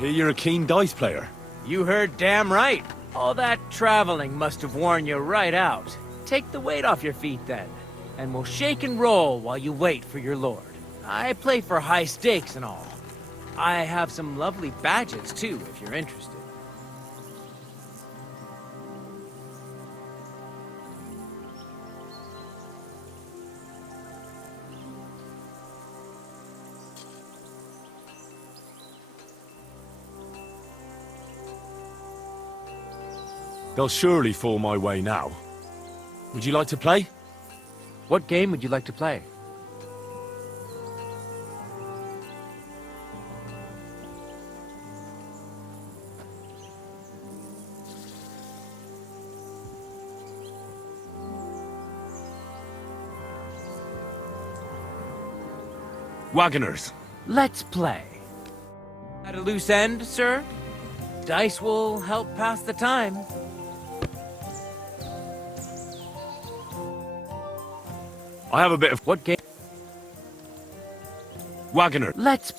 Hear you're a keen dice player. You heard damn right. All that traveling must have worn you right out. Take the weight off your feet then, and we'll shake and roll while you wait for your lord. I play for high stakes and all. I have some lovely badges too, if you're interested. They'll surely fall my way now. Would you like to play? What game would you like to play? Wagoners. Let's play. At a loose end, sir? Dice will help pass the time. I have a bit of... What game? Wagoner. Let's...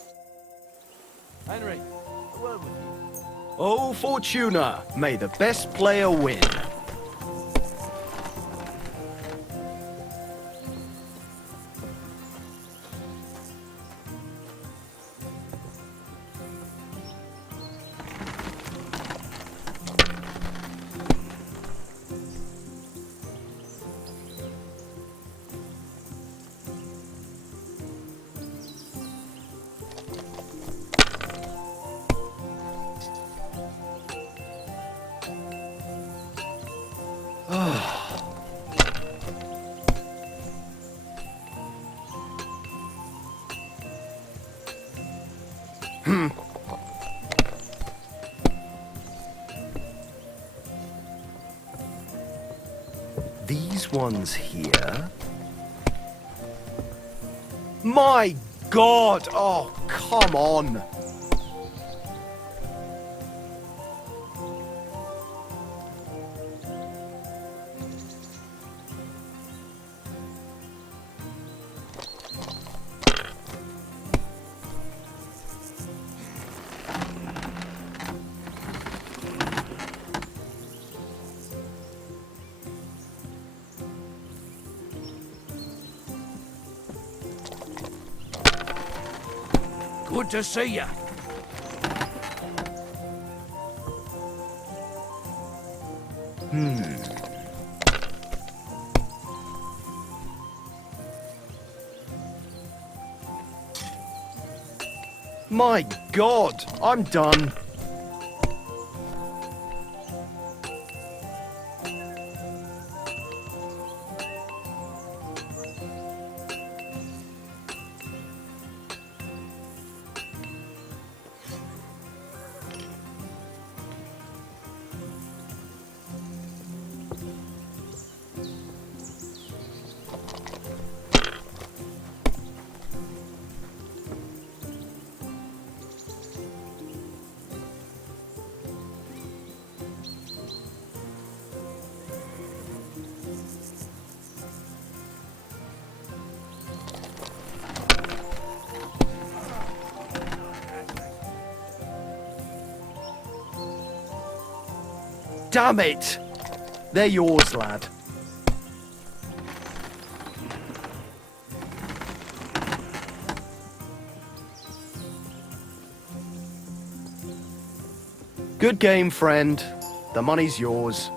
Henry, a word with you. Oh, Fortuna, may the best player win. These ones here. My God! Oh, come on! Good to see ya. My God, I'm done. Damn it! They're yours, lad. Good game, friend. The money's yours.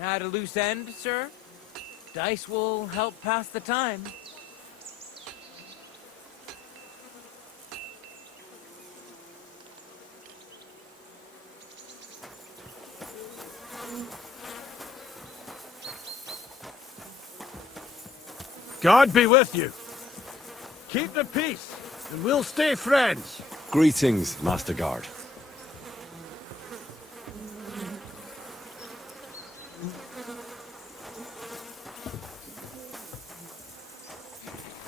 At a loose end, sir? Dice will help pass the time. God be with you. Keep the peace, and we'll stay friends. Greetings, Master Guard.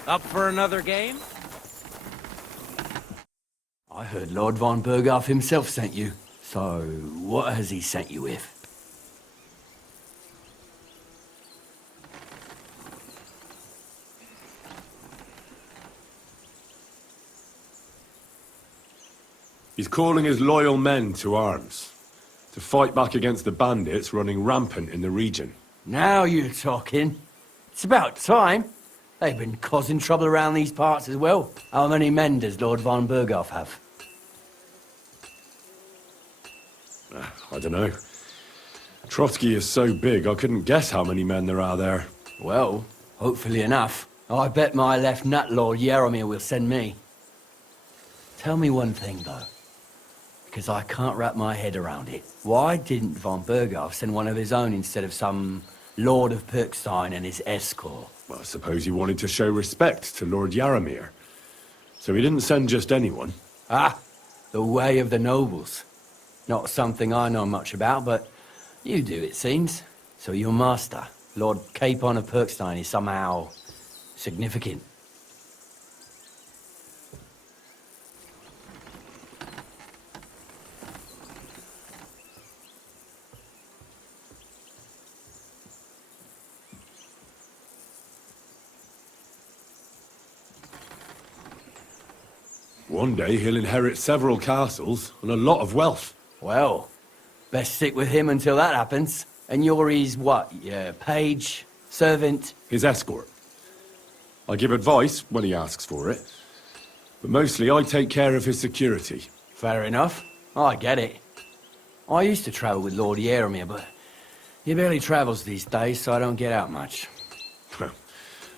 Up for another game? I heard Lord von Berghoff himself sent you. So, what has he sent you with? He's calling his loyal men to arms, to fight back against the bandits running rampant in the region. Now you're talking. It's about time. They've been causing trouble around these parts as well. How many men does Lord von Berghoff have? I don't know. Trotsky is so big, I couldn't guess how many men there are there. Well, hopefully enough. I bet my left nut Lord Yaromir will send me. Tell me one thing, though. Because I can't wrap my head around it. Why didn't von Berghoff send one of his own instead of some Lord of Pirkstein and his escort? Well, I suppose he wanted to show respect to Lord Yaromir. So he didn't send just anyone. Ah, the way of the nobles. Not something I know much about, but you do, it seems. So your master, Lord Capon of Pirkstein, is somehow significant. One day he'll inherit several castles and a lot of wealth. Well, best stick with him until that happens. And you're his what? Yeah, page, servant? His escort. I give advice when he asks for it, but mostly I take care of his security. Fair enough. I get it. I used to travel with Lord Yaromir, but he barely travels these days, so I don't get out much.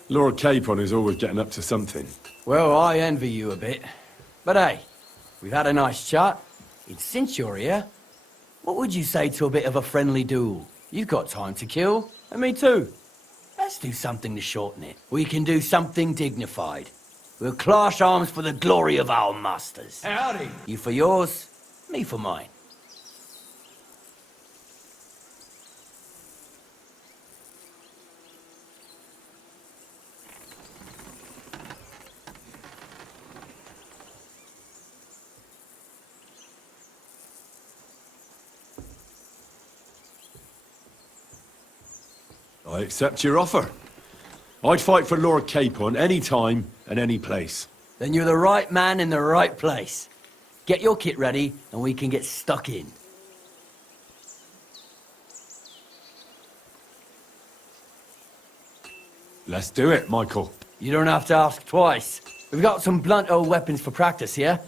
Lord Capon is always getting up to something. Well, I envy you a bit. But hey, we've had a nice chat. And since you're here, what would you say to a bit of a friendly duel? You've got time to kill, and me too. Let's do something to shorten it. We can do something dignified. We'll clash arms for the glory of our masters. Howdy. You for yours, me for mine. I accept your offer. I'd fight for Lord Capon any time and any place. Then you're the right man in the right place. Get your kit ready, and we can get stuck in. Let's do it, Michael. You don't have to ask twice. We've got some blunt old weapons for practice here,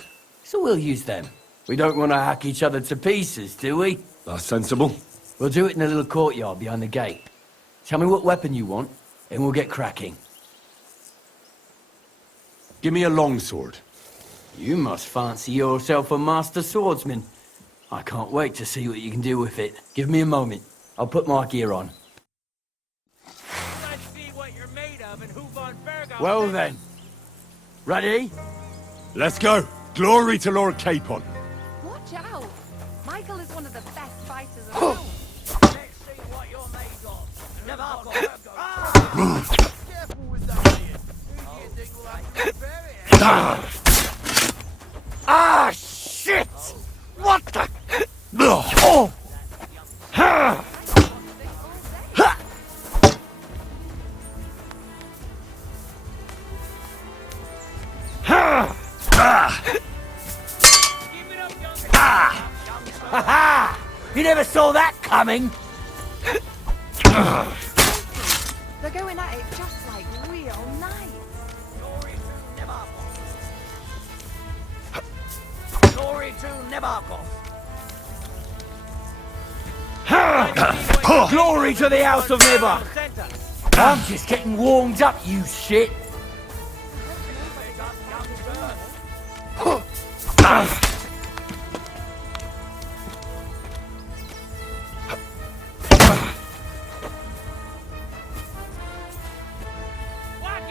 so we'll use them. We don't want to hack each other to pieces, do we? That's sensible. We'll do it in a little courtyard behind the gate. Tell me what weapon you want, and we'll get cracking. Give me a longsword. You must fancy yourself a master swordsman. I can't wait to see what you can do with it. Give me a moment. I'll put my gear on. Let's see what you're made of and who von Berghoff Well is. then. Ready? Let's go. Glory to Lord Capon. Watch out! Michael is one of the best fighters around. Let's see what you're made of. Never Careful with that idiot. Who do you think will have to repair it? Ah, shit! What the? Oh! Ha! Ha! Ha! Ah! Keep it up, young. Ah! Ha ha! You never saw that coming! They're going at it just like real knights. Glory to Nebarkov. Glory to the House of Nibba! I'm just getting warmed up, you shit! Watch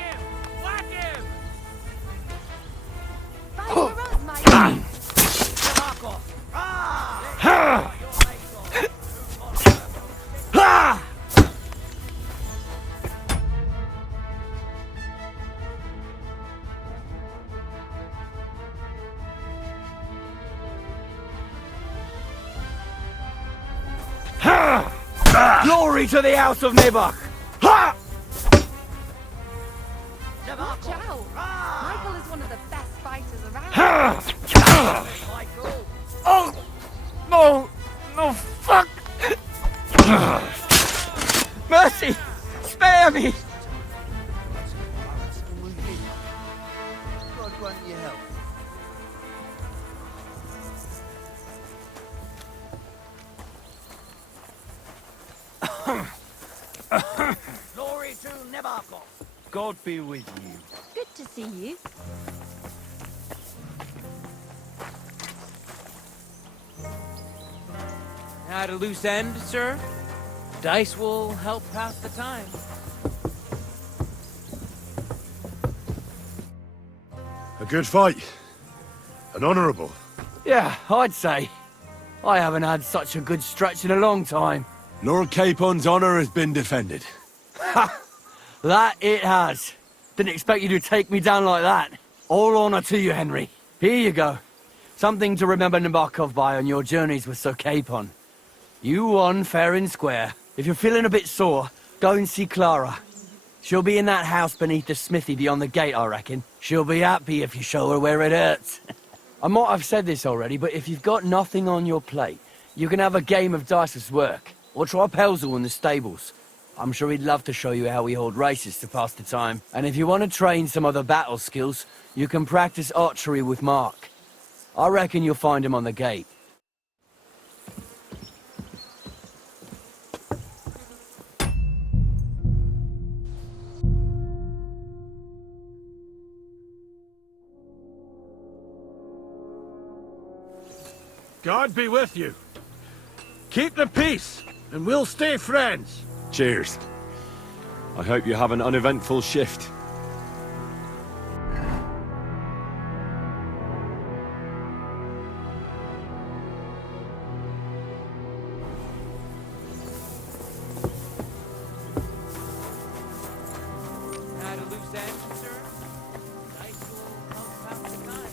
Glory to the House of Nebuch! Ha! Watch out! Michael is one of the best fighters around. Oh! No! No, fuck! Mercy! Spare me! God grant you help. Glory to Nebuchadnezzar. God be with you. Good to see you. At a loose end, sir? Dice will help pass the time. A good fight. An honourable. Yeah, I'd say. I haven't had such a good stretch in a long time. Lord Capon's honour has been defended. That it has. Didn't expect you to take me down like that. All honour to you, Henry. Here you go. Something to remember Nabokov by on your journeys with Sir Capon. You won fair and square. If you're feeling a bit sore, go and see Clara. She'll be in that house beneath the smithy beyond the gate, I reckon. She'll be happy if you show her where it hurts. I might have said this already, but if you've got nothing on your plate, you can have a game of dice's work. Or try Pelzel in the stables. I'm sure he'd love to show you how we hold races to pass the time. And if you want to train some other battle skills, you can practice archery with Mark. I reckon you'll find him on the gate. God be with you. Keep the peace, and we'll stay friends. Cheers. I hope you have an uneventful shift. At a loose end, sir? Dice will help pass the time.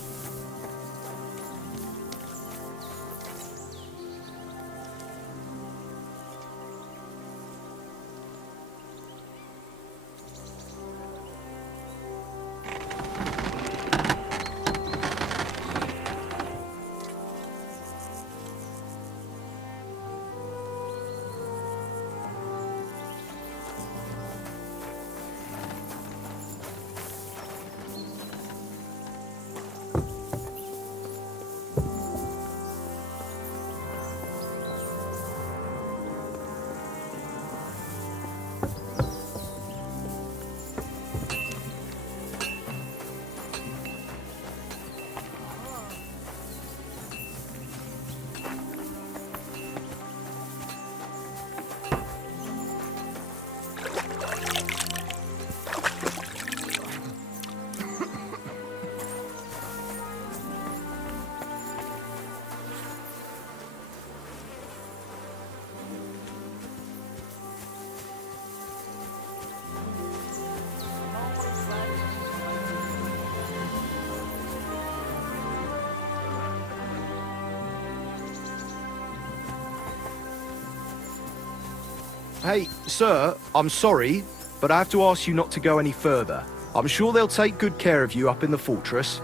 Hey, sir, I'm sorry, but I have to ask you not to go any further. I'm sure they'll take good care of you up in the fortress.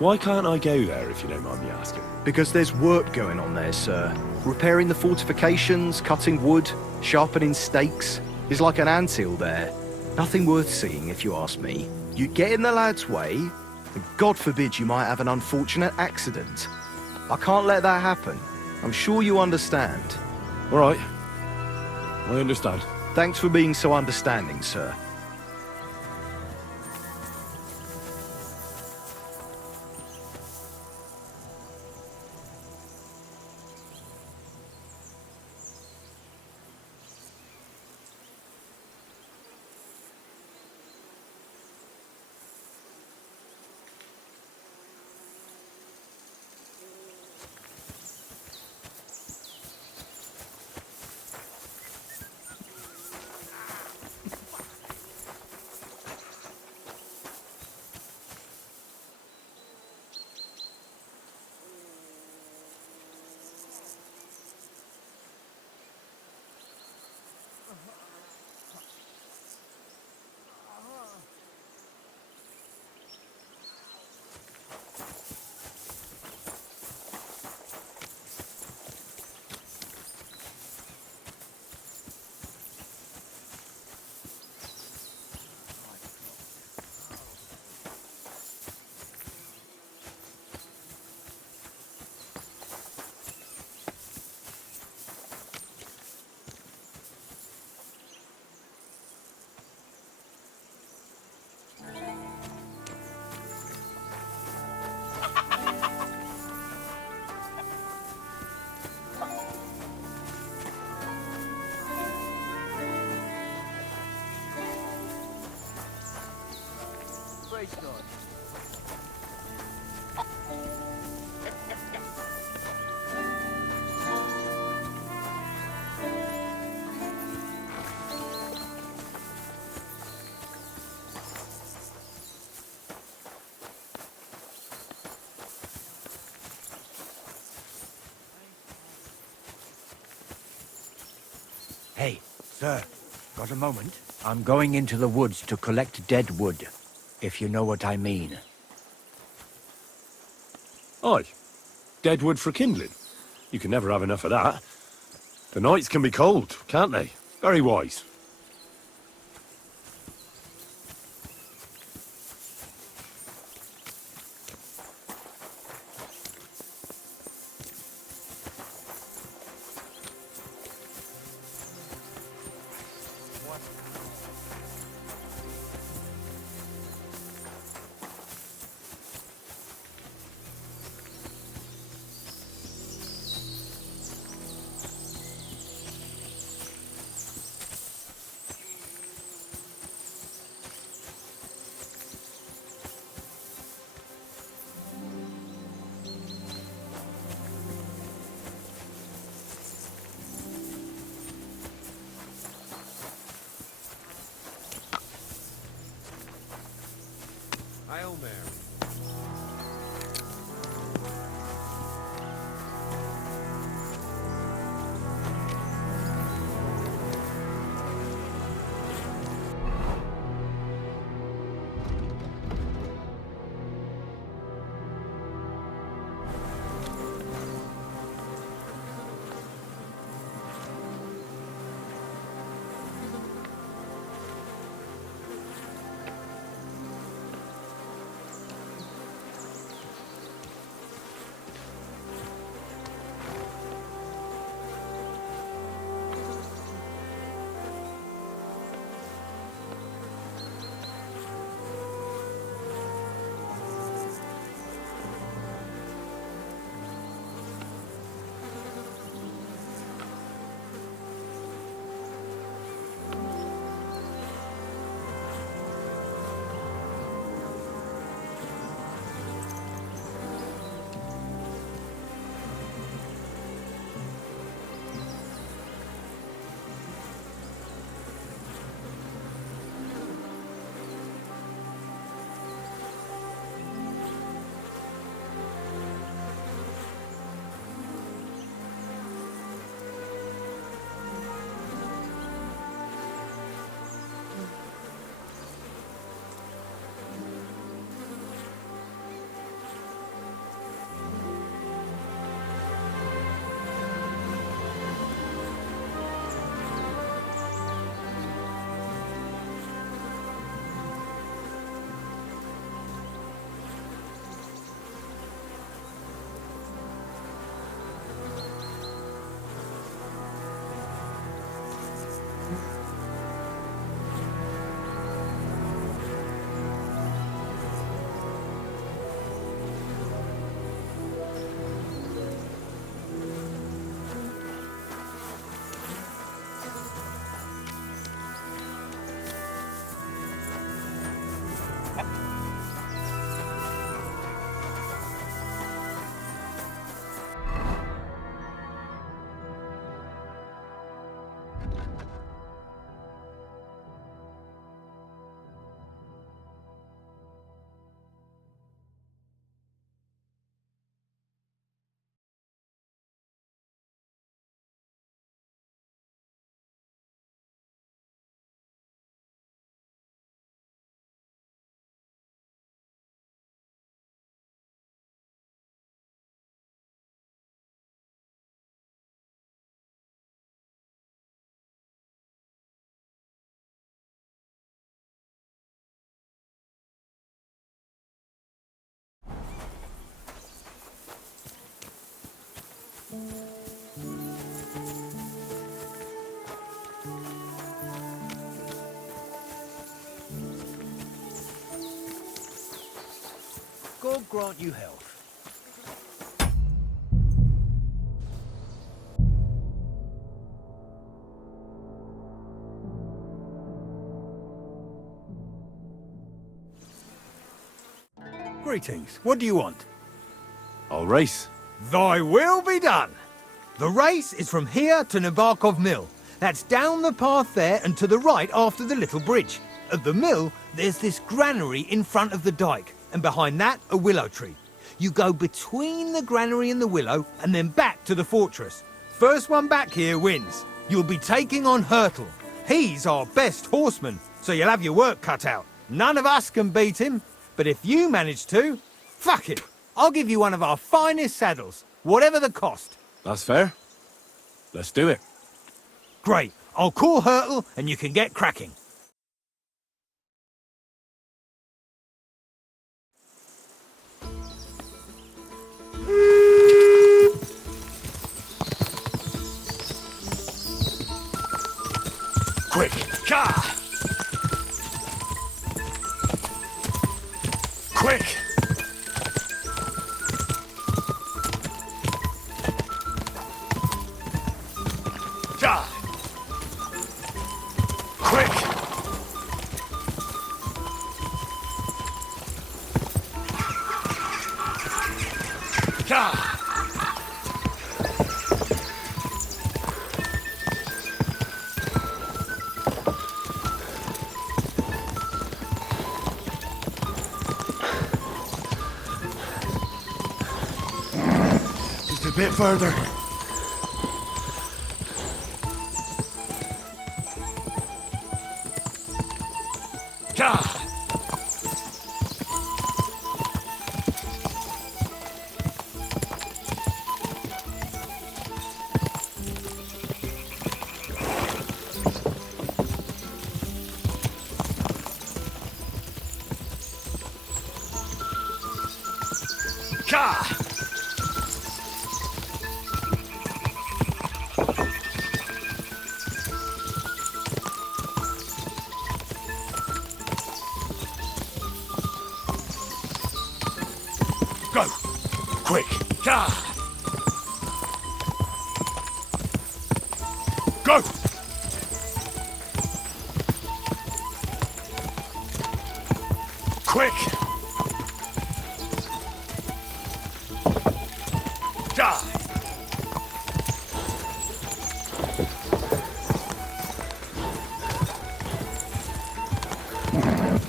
Why can't I go there, if you don't mind me asking? Because there's work going on there, sir. Repairing the fortifications, cutting wood, sharpening stakes. Is like an anthill there. Nothing worth seeing, if you ask me. You get in the lad's way, and God forbid you might have an unfortunate accident. I can't let that happen. I'm sure you understand. All right. I understand. Thanks for being so understanding, sir. race starts. Hey, sir, got a moment? I'm going into the woods to collect dead wood, if you know what I mean. Aye. Dead wood for kindling. You can never have enough of that. The nights can be cold, can't they? Very wise. Hail Mary. God grant you health. Greetings. What do you want? I'll race. Thy will be done. The race is from here to Nabarkov Mill. That's down the path there and to the right after the little bridge. At the mill, there's this granary in front of the dike, and behind that, a willow tree. You go between the granary and the willow, and then back to the fortress. First one back here wins. You'll be taking on Hurtle. He's our best horseman, so you'll have your work cut out. None of us can beat him, but if you manage to, fuck it. I'll give you one of our finest saddles, whatever the cost. That's fair. Let's do it. Great. I'll call Hurtle, and you can get cracking. Quick! Ka! Quick! Ja! Quick! Ja! Just a bit further. Ja! Ja! Go! Quick! Ja! Go! Quick! Ja!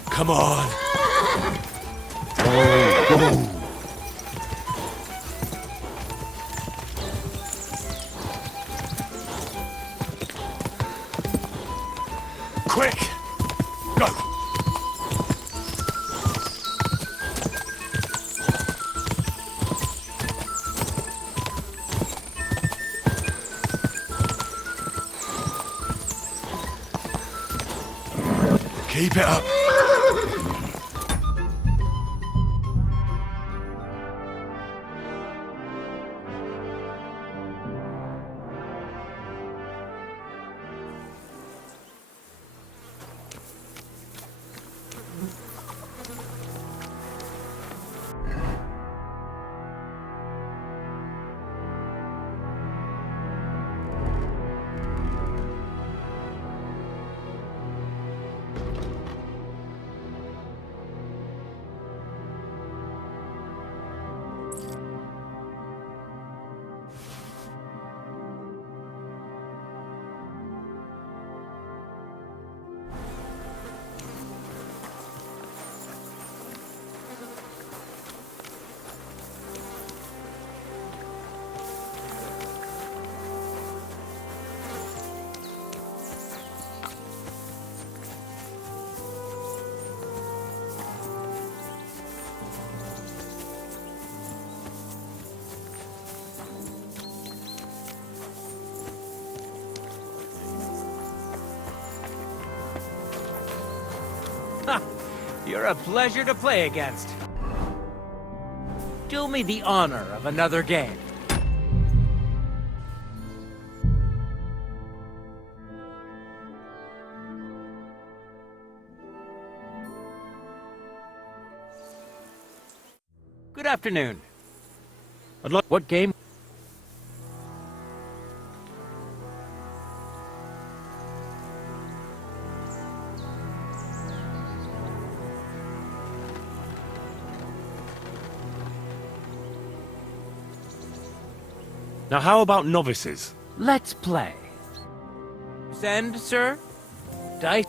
Come on! Quick! Go! Keep it up. You're a pleasure to play against. Do me the honor of another game. Good afternoon. What game? Now how about novices? Let's play. Send, sir? Dice.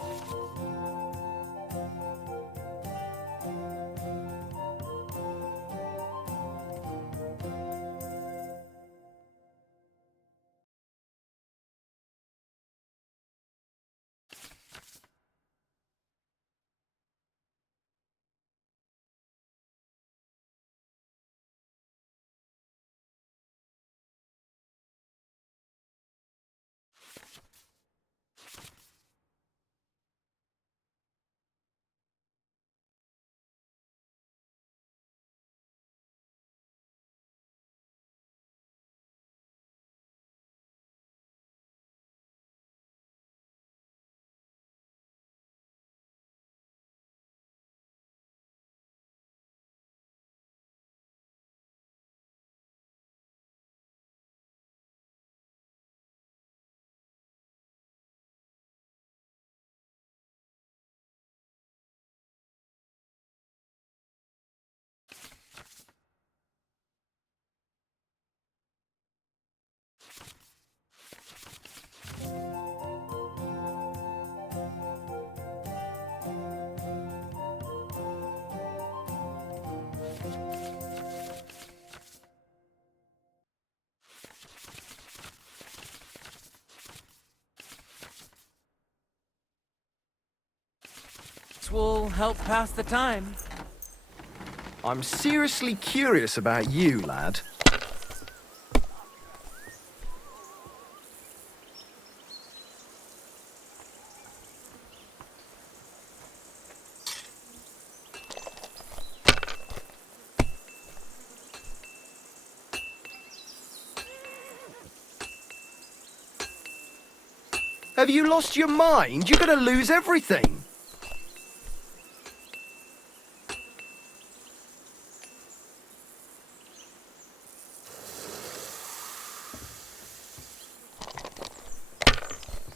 Will help pass the time. I'm seriously curious about you, lad. Have you lost your mind? You're gonna lose everything.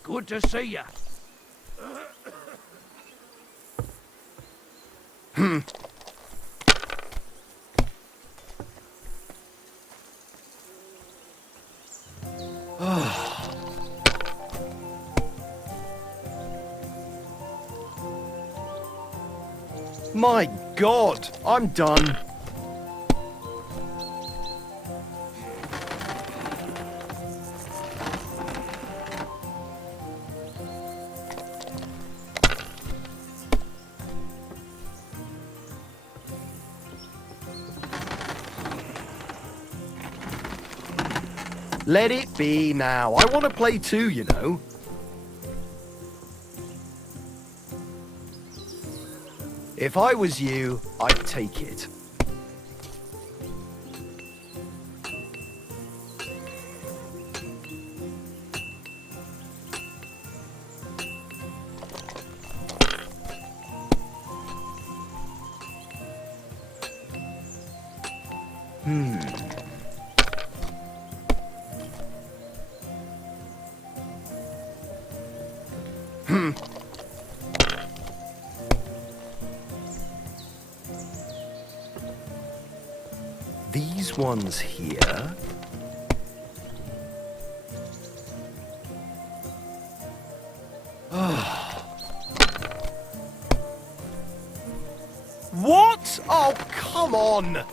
Good to see ya. My God, I'm done. Let it be now. I want to play too, you know. If I was you, I'd take it. These ones here. What? Oh, come on!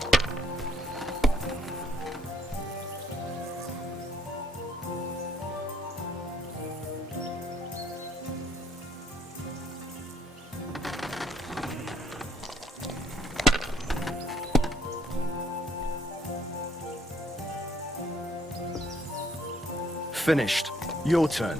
Finished. Your turn.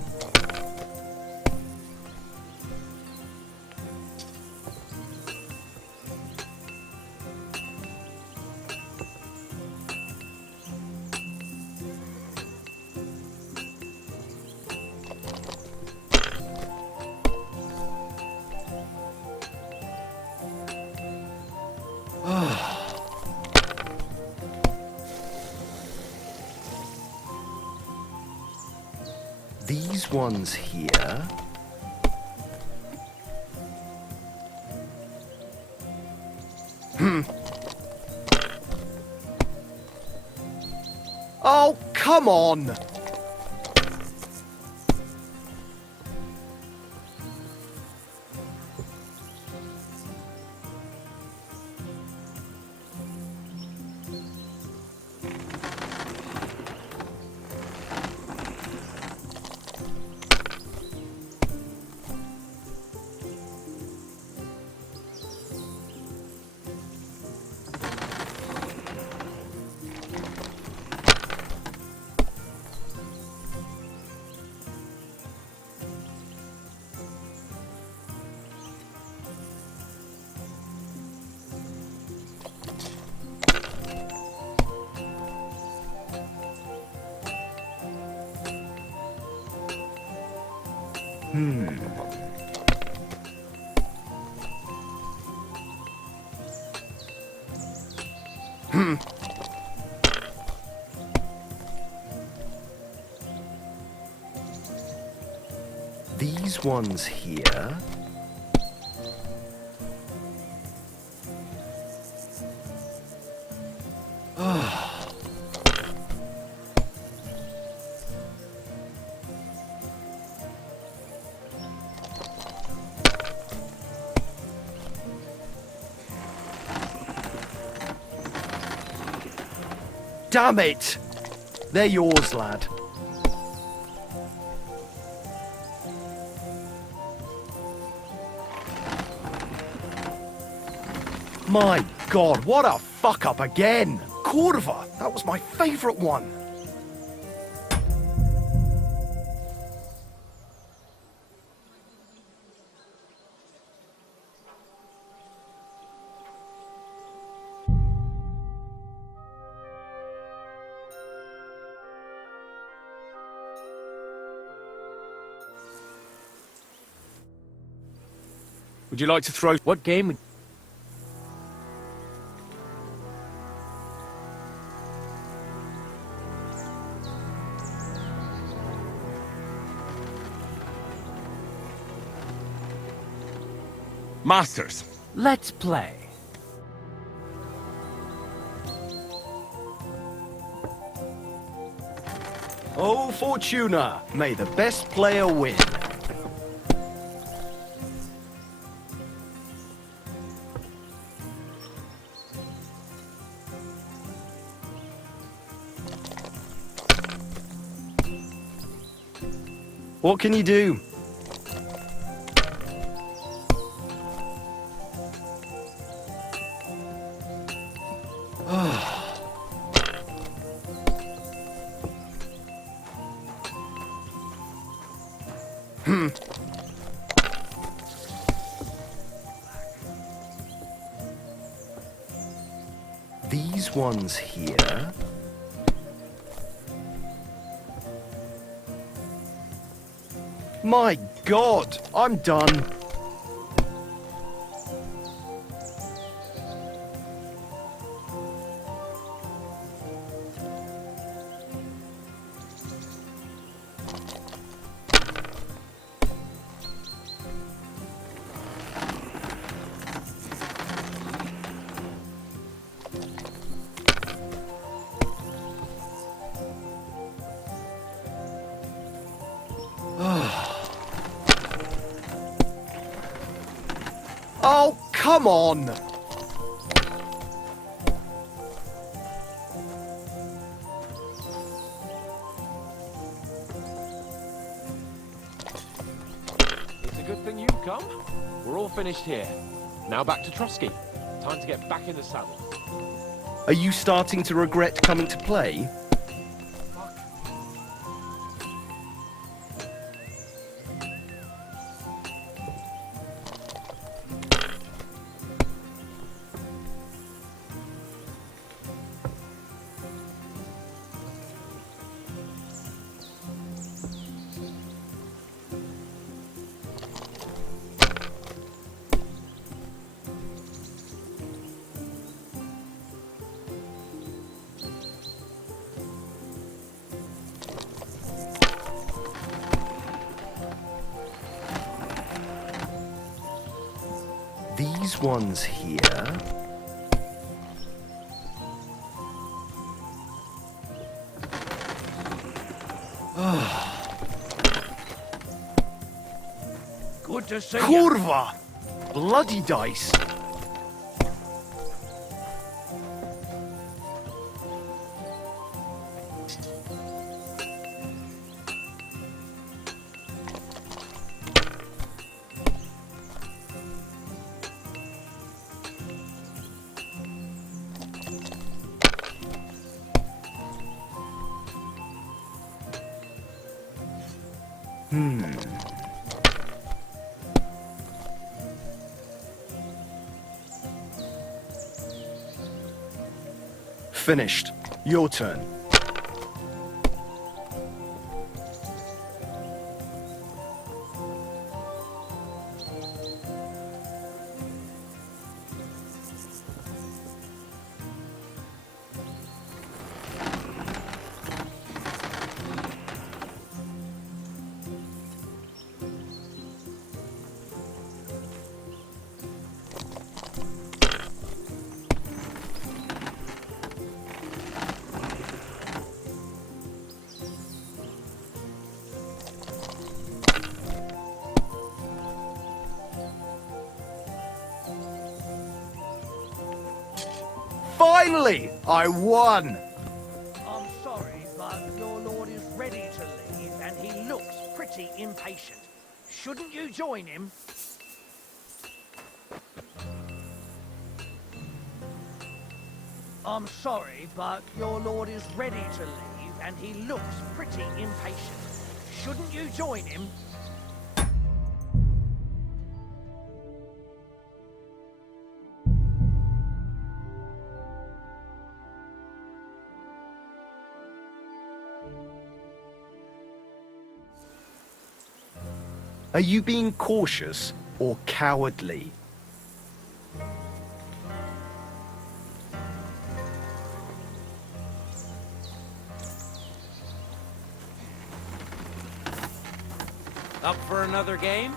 These ones here. Oh, come come on! These ones here. Damn it! They're yours, lad. My God, what a fuck up again! Corva, that was my favourite one. Would you like to throw... What game would... Masters. Let's play. Oh, Fortuna, may the best player win. What can you do? These ones here. My God, I'm done. Oh, come on! It's a good thing you've come. We're all finished here. Now back to Trotsky. Time to get back in the saddle. Are you starting to regret coming to play? These ones here. Good to see you. Kurva! Bloody dice. Finished. Your turn. Finally! I won! I'm sorry, but your lord is ready to leave, and he looks pretty impatient. Shouldn't you join him? I'm sorry, but your lord is ready to leave, and he looks pretty impatient. Shouldn't you join him? Are you being cautious or cowardly? Up for another game?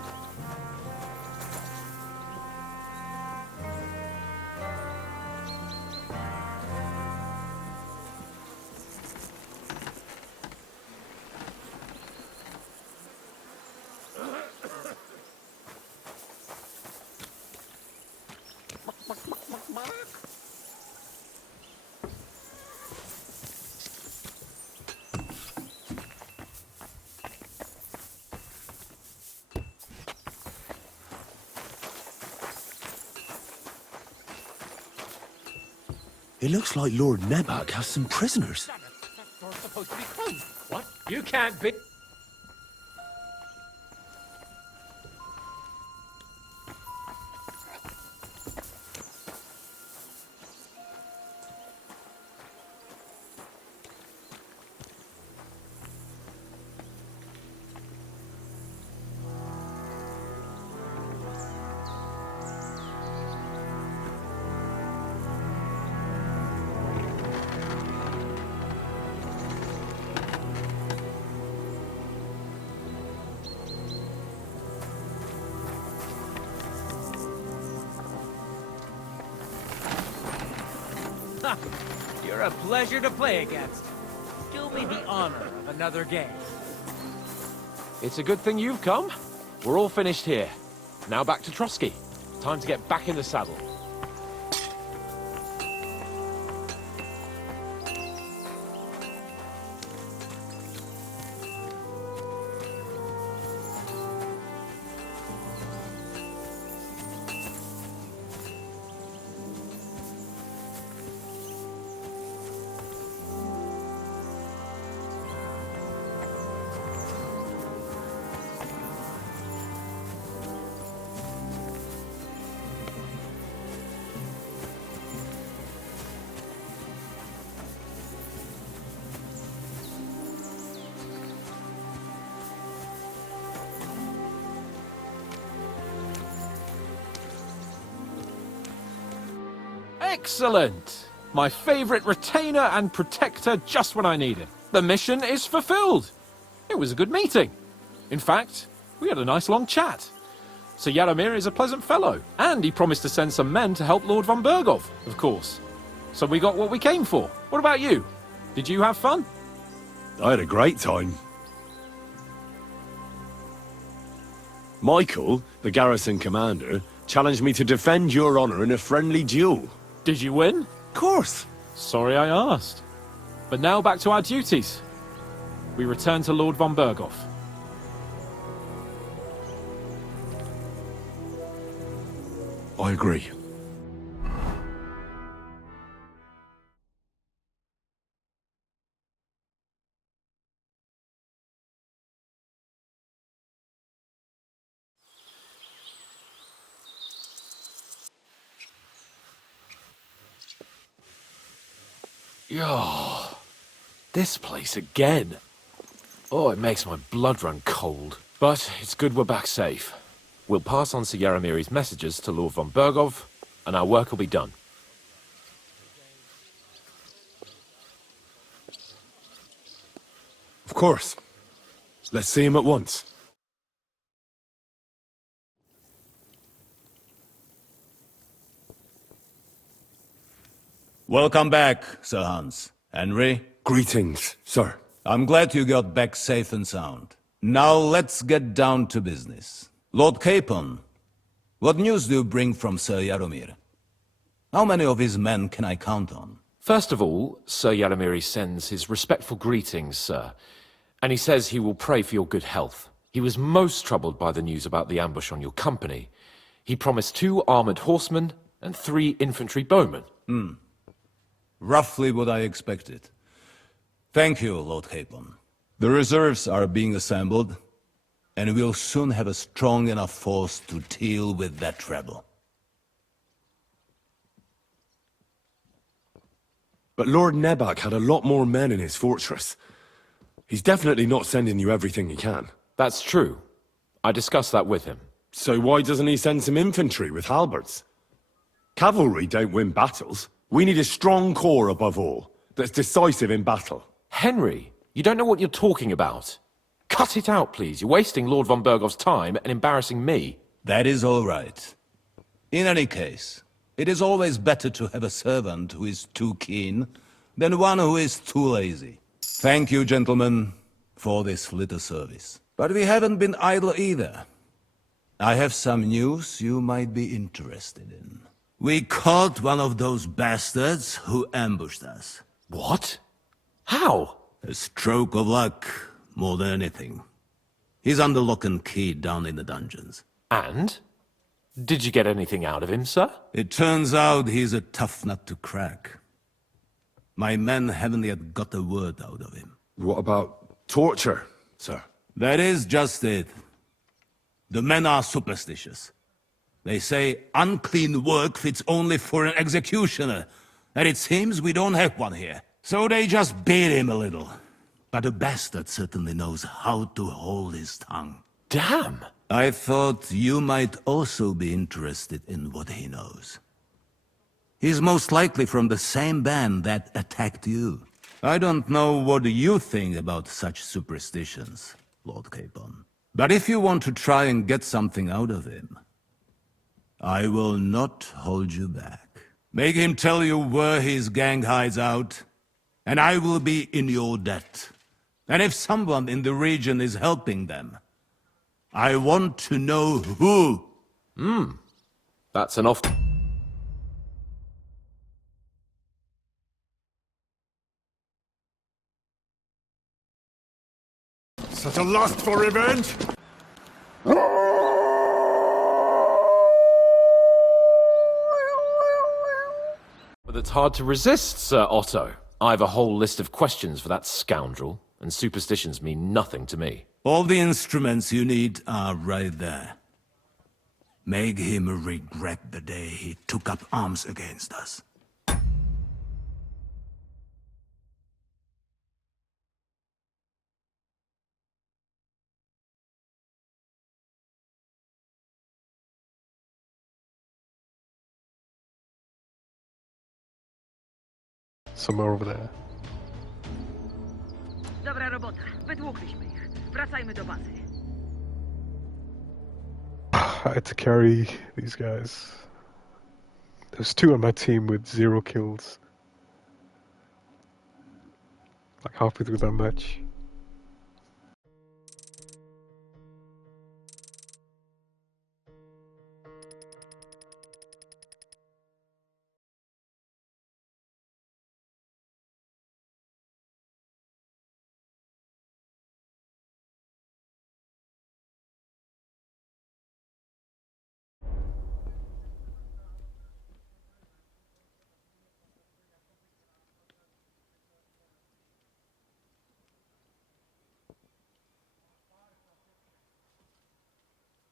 It looks like Lord Nebak has some prisoners. That door's supposed to be closed. What? You can't be... You're a pleasure to play against. Do me the honor of another game. It's a good thing you've come. We're all finished here. Now back to Trosky. Time to get back in the saddle. Excellent! My favorite retainer and protector just when I need it. The mission is fulfilled. It was a good meeting. In fact, we had a nice long chat. Sir Yaromir is a pleasant fellow, and he promised to send some men to help Lord von Bergov, of course. So we got what we came for. What about you? Did you have fun? I had a great time. Michael, the garrison commander, challenged me to defend your honor in a friendly duel. Did you win? Of course. Sorry I asked. But now back to our duties. We return to Lord von Berghoff. I agree. Yo, this place again. Oh, it makes my blood run cold. But it's good we're back safe. We'll pass on Sir Yaromir's messages to Lord von Berghoff, and our work will be done. Of course. Let's see him at once. Welcome back, Sir Hans. Henry, Greetings, sir. I'm glad you got back safe and sound. Now let's get down to business. Lord Capon, what news do you bring from Sir Yaromir? How many of his men can I count on? First of all, Sir Yaromir sends his respectful greetings, sir. And he says he will pray for your good health. He was most troubled by the news about the ambush on your company. He promised 2 armored horsemen and 3 infantry bowmen. Roughly what I expected. Thank you, Lord Capon. The reserves are being assembled, and we'll soon have a strong enough force to deal with that rebel. But Lord Nebak had a lot more men in his fortress. He's definitely not sending you everything he can. That's true. I discussed that with him. So why doesn't he send some infantry with halberds? Cavalry don't win battles. We need a strong corps above all, that's decisive in battle. Henry, you don't know what you're talking about. Cut it out, please. You're wasting Lord von Berghoff's time and embarrassing me. That is all right. In any case, it is always better to have a servant who is too keen than one who is too lazy. Thank you, gentlemen, for this little service. But we haven't been idle either. I have some news you might be interested in. We caught one of those bastards who ambushed us. What? How? A stroke of luck, more than anything. He's under lock and key down in the dungeons. And? Did you get anything out of him, sir? It turns out he's a tough nut to crack. My men haven't yet got a word out of him. What about torture, sir? That is just it. The men are superstitious. They say unclean work fits only for an executioner, and it seems we don't have one here. So they just beat him a little. But a bastard certainly knows how to hold his tongue. Damn! I thought you might also be interested in what he knows. He's most likely from the same band that attacked you. I don't know what you think about such superstitions, Lord Capon. But if you want to try and get something out of him, I will not hold you back. Make him tell you where his gang hides out, and I will be in your debt. And if someone in the region is helping them, I want to know who. That's an off... Such a lust for revenge? But it's hard to resist, Sir Otto. I have a whole list of questions for that scoundrel, and superstitions mean nothing to me. All the instruments you need are right there. Make him regret the day he took up arms against us. Somewhere over there. Dobra robota. Wytłukliśmy ich. Wracajmy do bazy. I had to carry these guys. There's 2 on my team with 0 kills. Like halfway through that match.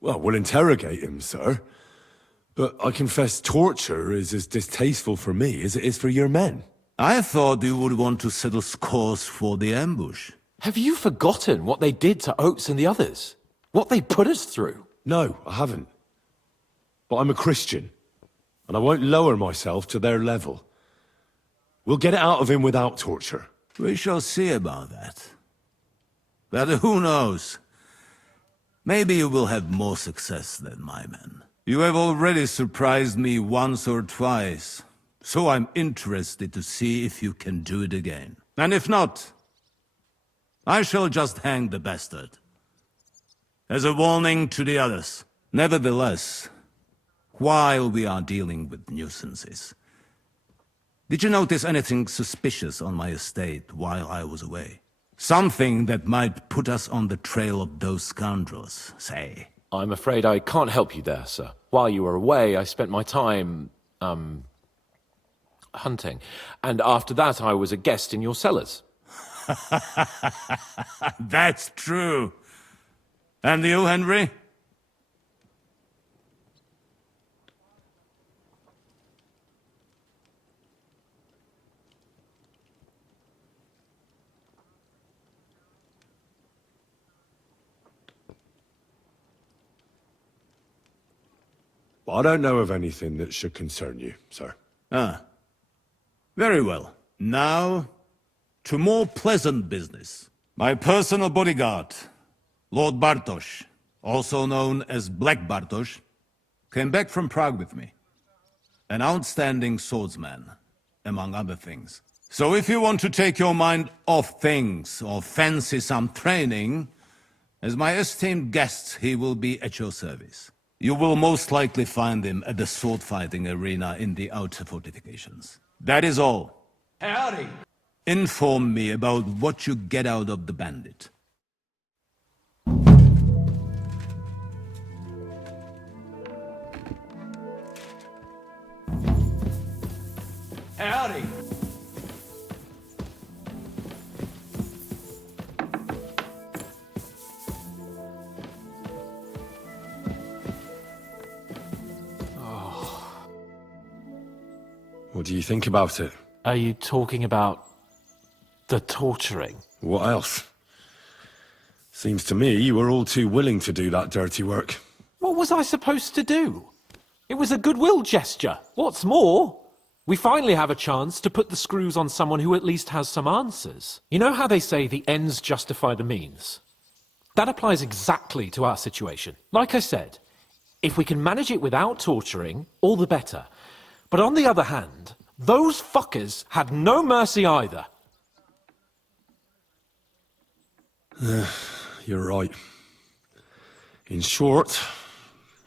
Well, we'll interrogate him, sir. But I confess torture is as distasteful for me as it is for your men. I thought you would want to settle scores for the ambush. Have you forgotten what they did to Oates and the others? What they put us through? No, I haven't. But I'm a Christian, and I won't lower myself to their level. We'll get it out of him without torture. We shall see about that. But who knows? Maybe you will have more success than my men. You have already surprised me once or twice, so I'm interested to see if you can do it again. And if not, I shall just hang the bastard. As a warning to the others. Nevertheless, while we are dealing with nuisances, did you notice anything suspicious on my estate while I was away? Something that might put us on the trail of those scoundrels, say. I'm afraid I can't help you there, sir. While you were away, I spent my time, hunting. And after that, I was a guest in your cellars. That's true. And you, Henry? I don't know of anything that should concern you, sir. Ah. Very well. Now, to more pleasant business. My personal bodyguard, Lord Bartosz, also known as Black Bartosz, came back from Prague with me. An outstanding swordsman, among other things. So if you want to take your mind off things or fancy some training, as my esteemed guest, he will be at your service. You will most likely find him at the sword-fighting arena in the outer fortifications. That is all. Howdy! Inform me about what you get out of the bandit. Howdy! What do you think about it? Are you talking about the torturing? What else? Seems to me you were all too willing to do that dirty work. What was I supposed to do? It was a goodwill gesture. What's more, we finally have a chance to put the screws on someone who at least has some answers. You know how they say the ends justify the means? That applies exactly to our situation. Like I said, if we can manage it without torturing, all the better. But on the other hand, those fuckers had no mercy either. You're right. In short,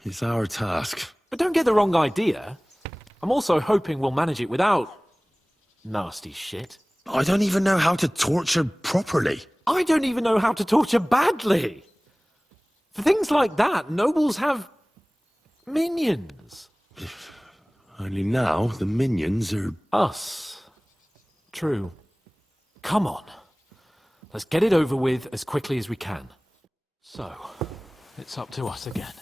it's our task. But don't get the wrong idea. I'm also hoping we'll manage it without nasty shit. I don't even know how to torture properly. I don't even know how to torture badly. For things like that, nobles have minions. Only now the minions are... Us. True. Come on. Let's get it over with as quickly as we can. So, it's up to us again.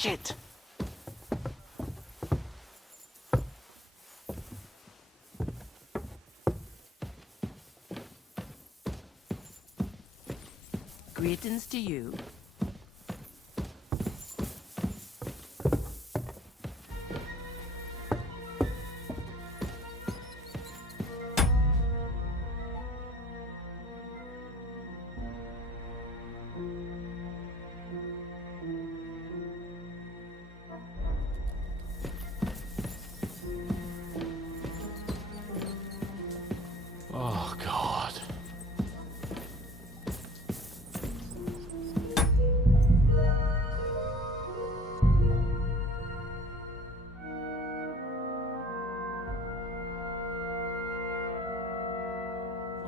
Shit! Greetings to you.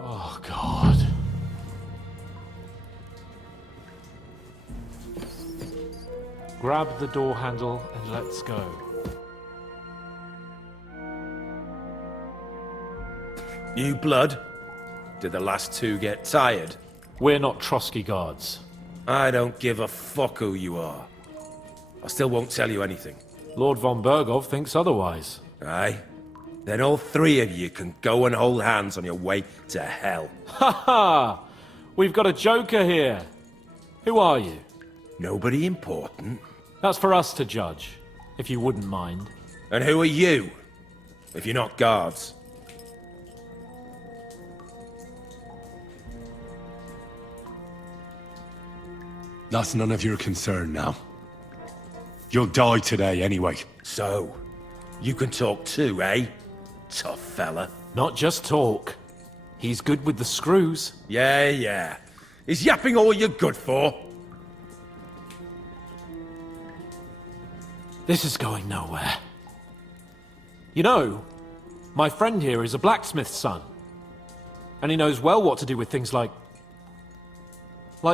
Oh, God. Grab the door handle and let's go. New blood? Did the last two get tired? We're not Trotsky guards. I don't give a fuck who you are. I still won't tell you anything. Lord von Bergov thinks otherwise. Aye? Then all three of you can go and hold hands on your way to hell. Ha ha! We've got a joker here. Who are you? Nobody important. That's for us to judge, if you wouldn't mind. And who are you? If you're not guards. That's none of your concern now. You'll die today anyway. So, you can talk too, eh? Tough fella. Not just talk. He's good with the screws. Yeah. Is yapping all you're good for? This is going nowhere. You know, my friend here is a blacksmith's son. And he knows well what to do with things like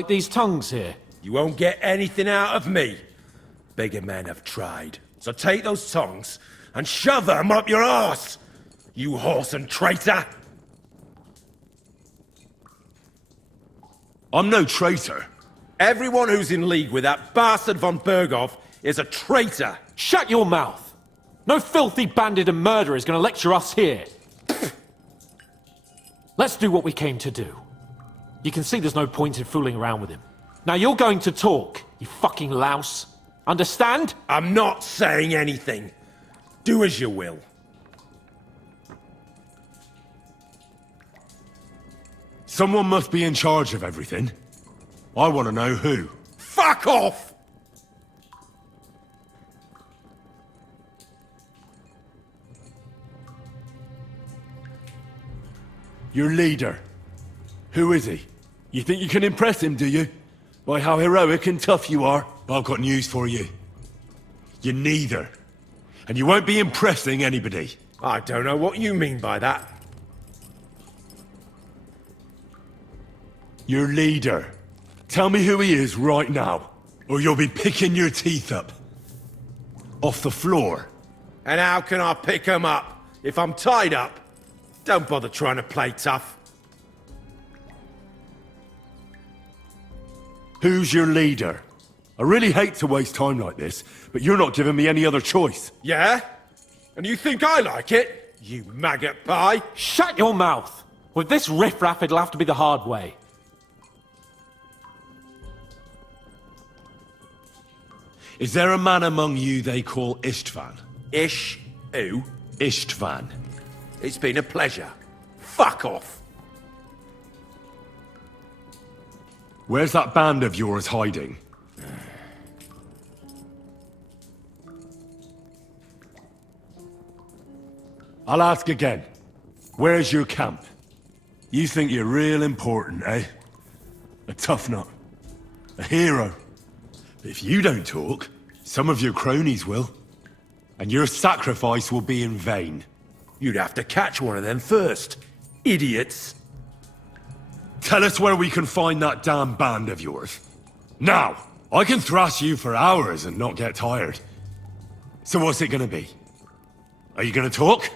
these tongues here. You won't get anything out of me. Bigger men have tried. So take those tongs and shove them up your arse, you horse and traitor! I'm no traitor. Everyone who's in league with that bastard von Bergov is a traitor! Shut your mouth! No filthy bandit and murderer is going to lecture us here. Let's do what we came to do. You can see there's no point in fooling around with him. Now you're going to talk, you fucking louse. Understand? I'm not saying anything. Do as you will. Someone must be in charge of everything. I want to know who. Fuck off! Your leader. Who is he? You think you can impress him, do you? By how heroic and tough you are? I've got news for you. You're neither. And you won't be impressing anybody. I don't know what you mean by that. Your leader. Tell me who he is right now, or you'll be picking your teeth up. Off the floor. And how can I pick him up if I'm tied up? Don't bother trying to play tough. Who's your leader? I really hate to waste time like this, but you're not giving me any other choice. Yeah? And you think I like it? You maggot pie? Shut your mouth! With this riffraff, it'll have to be the hard way. Is there a man among you they call Istvan? Ish? Who? Istvan. It's been a pleasure. Fuck off! Where's that band of yours hiding? I'll ask again. Where's your camp? You think you're real important, eh? A tough nut. A hero. But if you don't talk, some of your cronies will. And your sacrifice will be in vain. You'd have to catch one of them first. Idiots. Tell us where we can find that damn band of yours. Now! I can thrash you for hours and not get tired. So what's it gonna be? Are you gonna talk?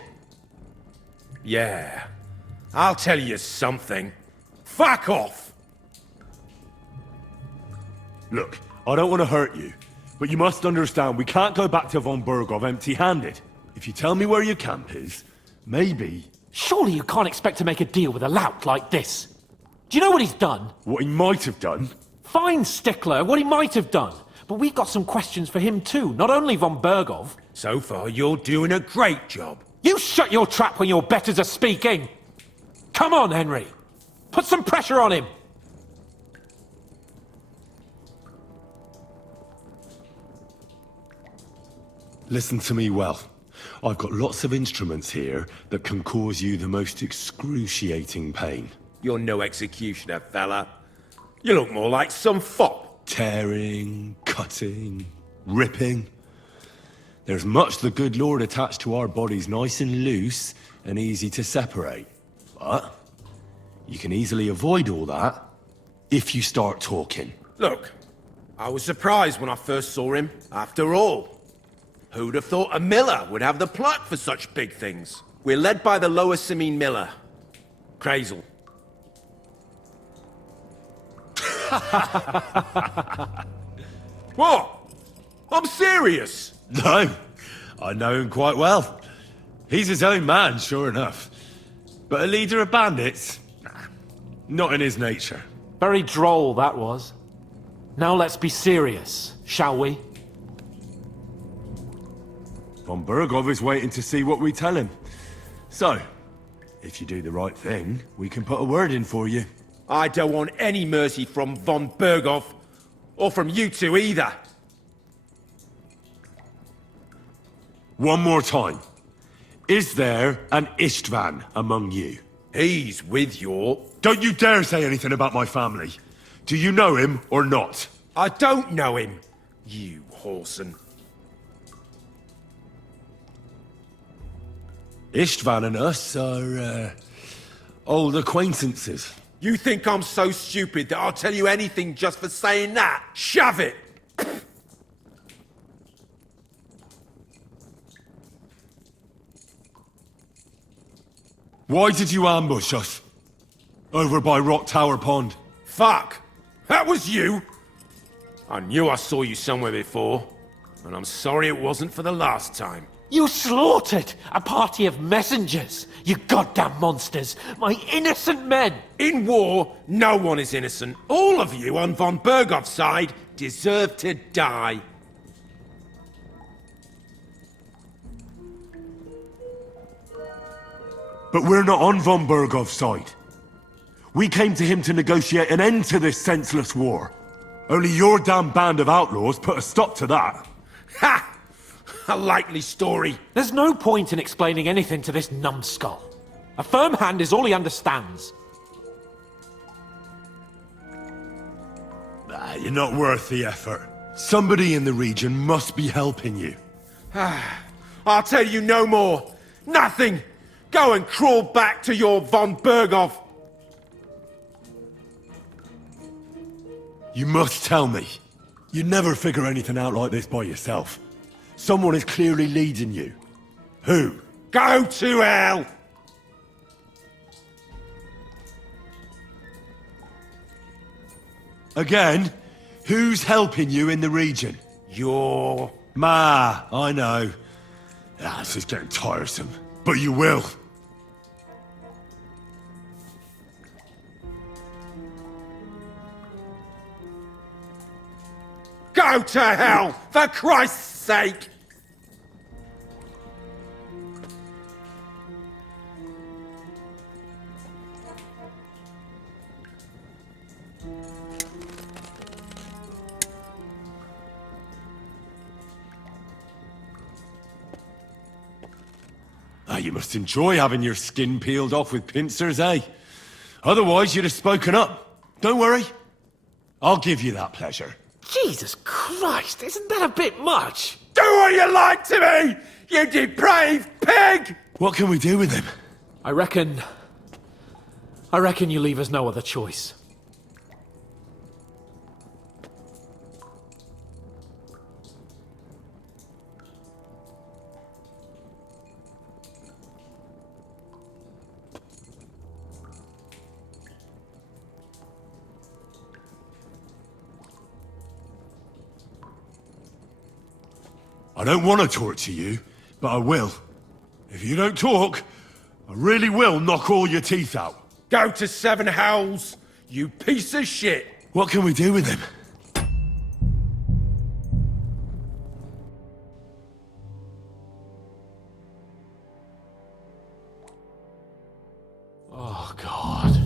Yeah. I'll tell you something. Fuck off! Look, I don't want to hurt you, but you must understand we can't go back to von Bergov empty-handed. If you tell me where your camp is, maybe... Surely you can't expect to make a deal with a lout like this. Do you know what he's done? What he might have done? Fine, Stickler, what he might have done. But we've got some questions for him too, not only von Bergov. So far, you're doing a great job. You shut your trap when your betters are speaking! Come on, Henry! Put some pressure on him! Listen to me well. I've got lots of instruments here that can cause you the most excruciating pain. You're no executioner, fella. You look more like some fop. Tearing, cutting, ripping. There's much the good Lord attached to our bodies nice and loose and easy to separate. But You can easily avoid all that if you start talking. Look, I was surprised when I first saw him. After all, who'd have thought a miller would have the pluck for such big things? We're led by the Lower Simene Miller, Crazel. What? I'm serious. No, I know him quite well. He's his own man, sure enough. But a leader of bandits? Nah, not in his nature. Very droll, that was. Now let's be serious, shall we? Von Burgov is waiting to see what we tell him. So, if you do the right thing, we can put a word in for you. I don't want any mercy from von Burgov, or from you two either. One more time. Is there an Istvan among you? He's with your... Don't you dare say anything about my family. Do you know him or not? I don't know him, you whoreson. Istvan and us are, old acquaintances. You think I'm so stupid that I'll tell you anything just for saying that? Shove it! Why did you ambush us? Over by Rock Tower Pond. Fuck! That was you! I knew I saw you somewhere before, and I'm sorry it wasn't for the last time. You slaughtered a party of messengers, you goddamn monsters! My innocent men! In war, no one is innocent. All of you on von Burgov's side deserve to die. But we're not on von Burgov's side. We came to him to negotiate an end to this senseless war. Only your damn band of outlaws put a stop to that. Ha! A likely story. There's no point in explaining anything to this numbskull. A firm hand is all he understands. You're not worth the effort. Somebody in the region must be helping you. I'll tell you no more. Nothing! Go and crawl back to your von Burgov. You must tell me. You'd never figure anything out like this by yourself. Someone is clearly leading you. Who? Go to hell! Again? Who's helping you in the region? Your... Ma, I know. This is getting tiresome. But you will. Go to hell, for Christ's sake! You must enjoy having your skin peeled off with pincers, eh? Otherwise, you'd have spoken up. Don't worry. I'll give you that pleasure. Jesus Christ, isn't that a bit much? Do what you like to me, you depraved pig! What can we do with him? I reckon you leave us no other choice. I don't want to torture you, but I will. If you don't talk, I really will knock all your teeth out. Go to Seven Hells, you piece of shit! What can we do with him? Oh, God.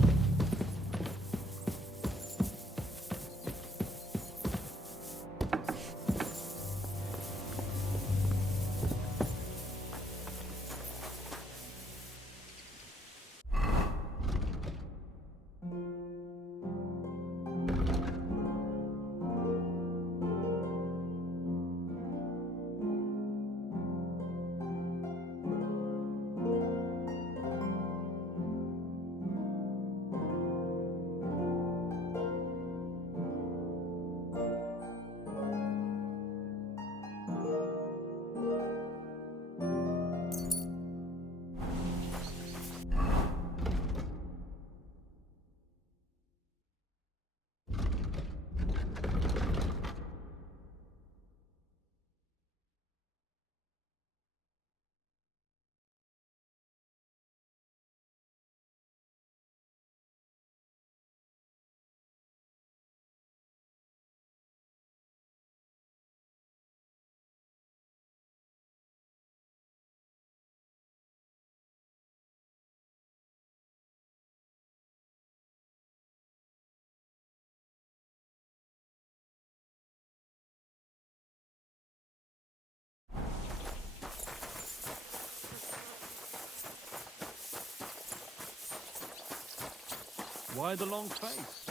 Why the long face?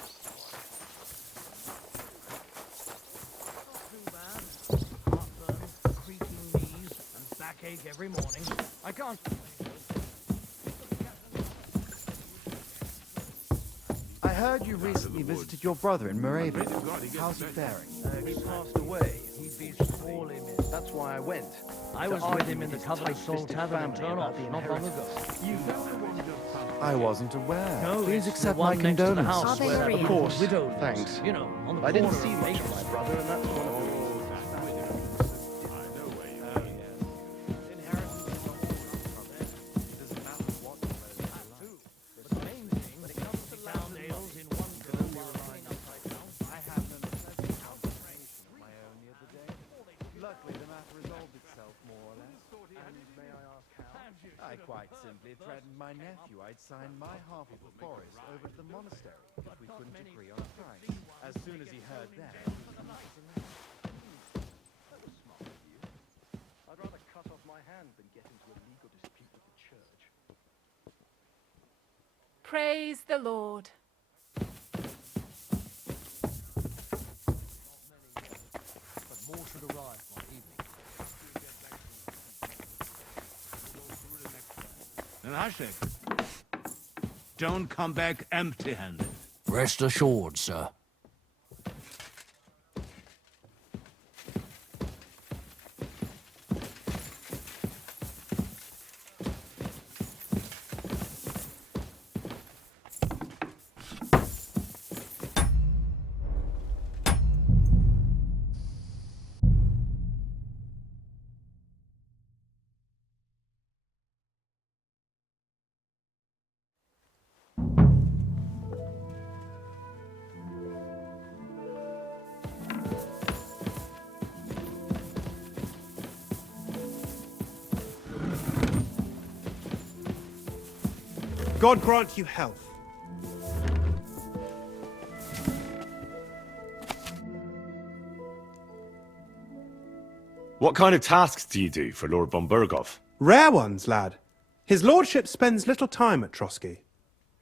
Heartburn, creaking knees, and backache every morning. I can't. I heard you recently visited your brother in Moravia. How's he faring? He passed away. He's poorly missed. That's why I went. I was with him in the Covered Soul Tavern in Turnoff not long ago. I wasn't aware. No, Please it's accept the my one next to the condolences. house Are they where real? Of course. widow lives. Thanks. You know, on the I didn't corner see of much of Baker my brother, and that's one of the Luckily, the matter resolved itself more or less. And may I ask how? I quite simply threatened my nephew I'd sign my half of the forest over to the monastery if we couldn't agree on a price. As soon as he heard that, that was smart of you. I'd rather cut off my hand than get into a legal dispute with the church. Praise the Lord. But more should arrive by evening. And Hashik, don't come back empty-handed. Rest assured, sir. God grant you health. What kind of tasks do you do for Lord von Burgov? Rare ones, lad. His lordship spends little time at Trotsky.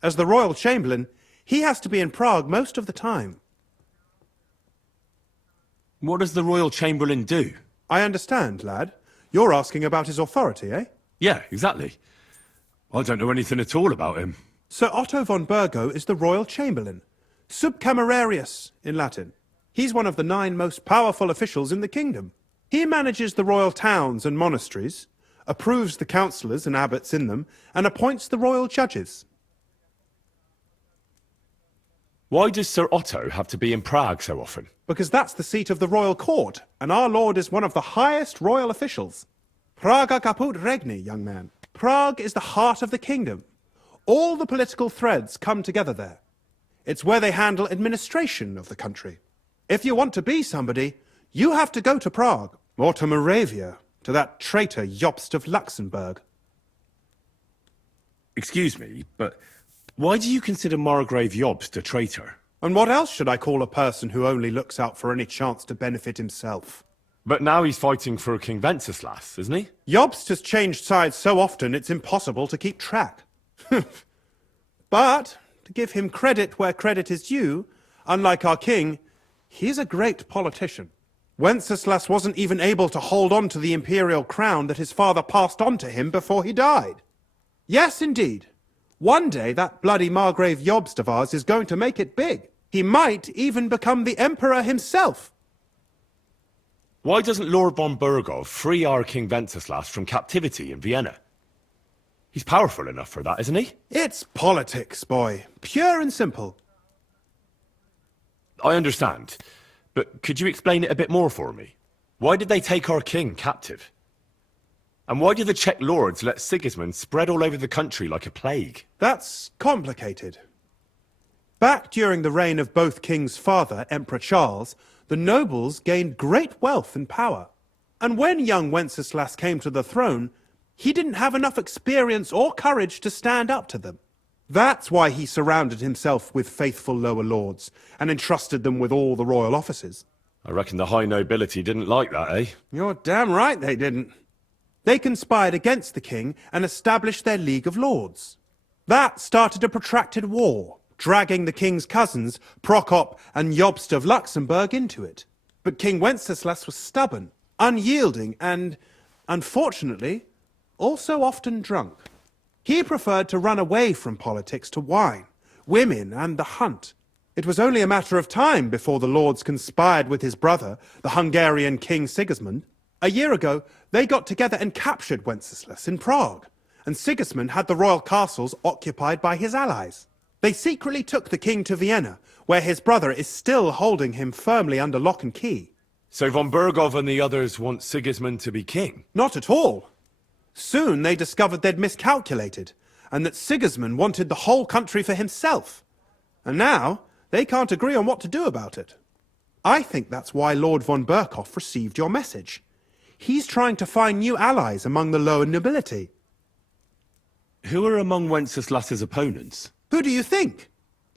As the royal chamberlain, he has to be in Prague most of the time. What does the royal chamberlain do? I understand, lad. You're asking about his authority, eh? Yeah, exactly. I don't know anything at all about him. Sir Otto von Burgo is the royal chamberlain. Subcamerarius in Latin. He's one of the 9 most powerful officials in the kingdom. He manages the royal towns and monasteries, approves the councillors and abbots in them, and appoints the royal judges. Why does Sir Otto have to be in Prague so often? Because that's the seat of the royal court, and our lord is one of the highest royal officials. Praga caput regni, young man. Prague is the heart of the kingdom. All the political threads come together there. It's where they handle administration of the country. If you want to be somebody, you have to go to Prague, or to Moravia, to that traitor Jobst of Luxembourg. Excuse me, but why do you consider Margrave Jobst a traitor? And what else should I call a person who only looks out for any chance to benefit himself? But now he's fighting for King Wenceslas, isn't he? Jobst has changed sides so often it's impossible to keep track. But, to give him credit where credit is due, unlike our king, he's a great politician. Wenceslas wasn't even able to hold on to the imperial crown that his father passed on to him before he died. Yes, indeed. One day that bloody Margrave Jobst of ours is going to make it big. He might even become the emperor himself. Why doesn't Lord von Burgov free our King Wenceslas from captivity in Vienna? He's powerful enough for that, isn't he? It's politics, boy. Pure and simple. I understand. But could you explain it a bit more for me? Why did they take our king captive? And why did the Czech lords let Sigismund spread all over the country like a plague? That's complicated. Back during the reign of both kings' father, Emperor Charles, the nobles gained great wealth and power. And when young Wenceslas came to the throne, he didn't have enough experience or courage to stand up to them. That's why he surrounded himself with faithful lower lords and entrusted them with all the royal offices. I reckon the high nobility didn't like that, eh? You're damn right they didn't. They conspired against the king and established their League of Lords. That started a protracted war, dragging the king's cousins, Prokop and Jobst of Luxembourg, into it. But King Wenceslas was stubborn, unyielding, and, unfortunately, also often drunk. He preferred to run away from politics to wine, women, and the hunt. It was only a matter of time before the lords conspired with his brother, the Hungarian King Sigismund. A year ago, they got together and captured Wenceslas in Prague, and Sigismund had the royal castles occupied by his allies. They secretly took the king to Vienna, where his brother is still holding him firmly under lock and key. So von Bergov and the others want Sigismund to be king? Not at all. Soon they discovered they'd miscalculated, and that Sigismund wanted the whole country for himself. And now, they can't agree on what to do about it. I think that's why Lord von Berkhoff received your message. He's trying to find new allies among the lower nobility. Who are among Wenceslas's opponents? Who do you think?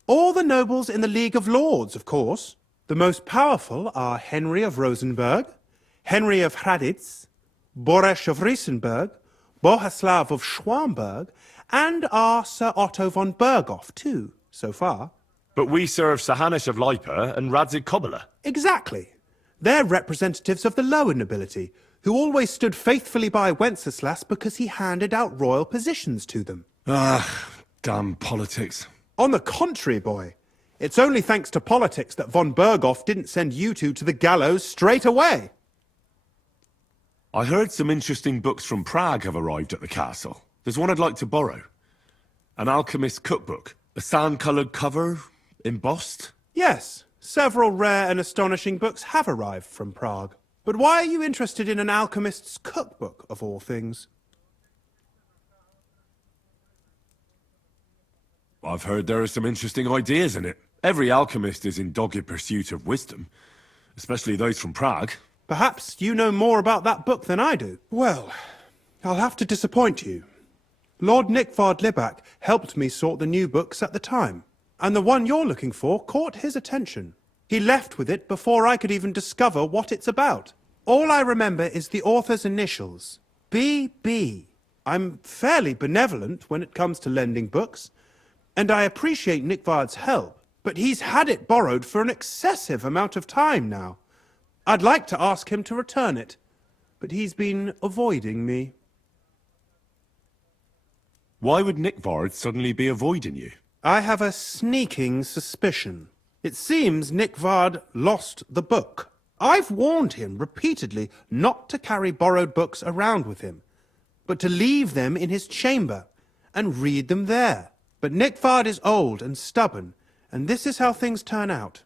All the nobles in the League of Lords, of course. The most powerful are Henry of Rosenberg, Henry of Hraditz, Boresh of Riesenberg, Bohuslav of Schwamberg, and our Sir Otto von Berghoff, too, so far. But we serve Sahanish of Lipa and Radzig Kobyla. Exactly. They're representatives of the lower nobility, who always stood faithfully by Wenceslas because he handed out royal positions to them. Ah, damn politics. On the contrary, boy. It's only thanks to politics that von Berghoff didn't send you two to the gallows straight away. I heard some interesting books from Prague have arrived at the castle. There's one I'd like to borrow. An alchemist's cookbook. A sand-coloured cover, embossed. Yes, several rare and astonishing books have arrived from Prague. But why are you interested in an alchemist's cookbook, of all things? I've heard there are some interesting ideas in it. Every alchemist is in dogged pursuit of wisdom, especially those from Prague. Perhaps you know more about that book than I do. Well, I'll have to disappoint you. Lord Nickvard Libak helped me sort the new books at the time, and the one you're looking for caught his attention. He left with it before I could even discover what it's about. All I remember is the author's initials, B.B. I'm fairly benevolent when it comes to lending books, and I appreciate Nickvard's help, but he's had it borrowed for an excessive amount of time now. I'd like to ask him to return it, but he's been avoiding me. Why would Nickvard suddenly be avoiding you? I have a sneaking suspicion. It seems Nickvard lost the book. I've warned him repeatedly not to carry borrowed books around with him, but to leave them in his chamber and read them there. But Nickvard is old and stubborn, and this is how things turn out.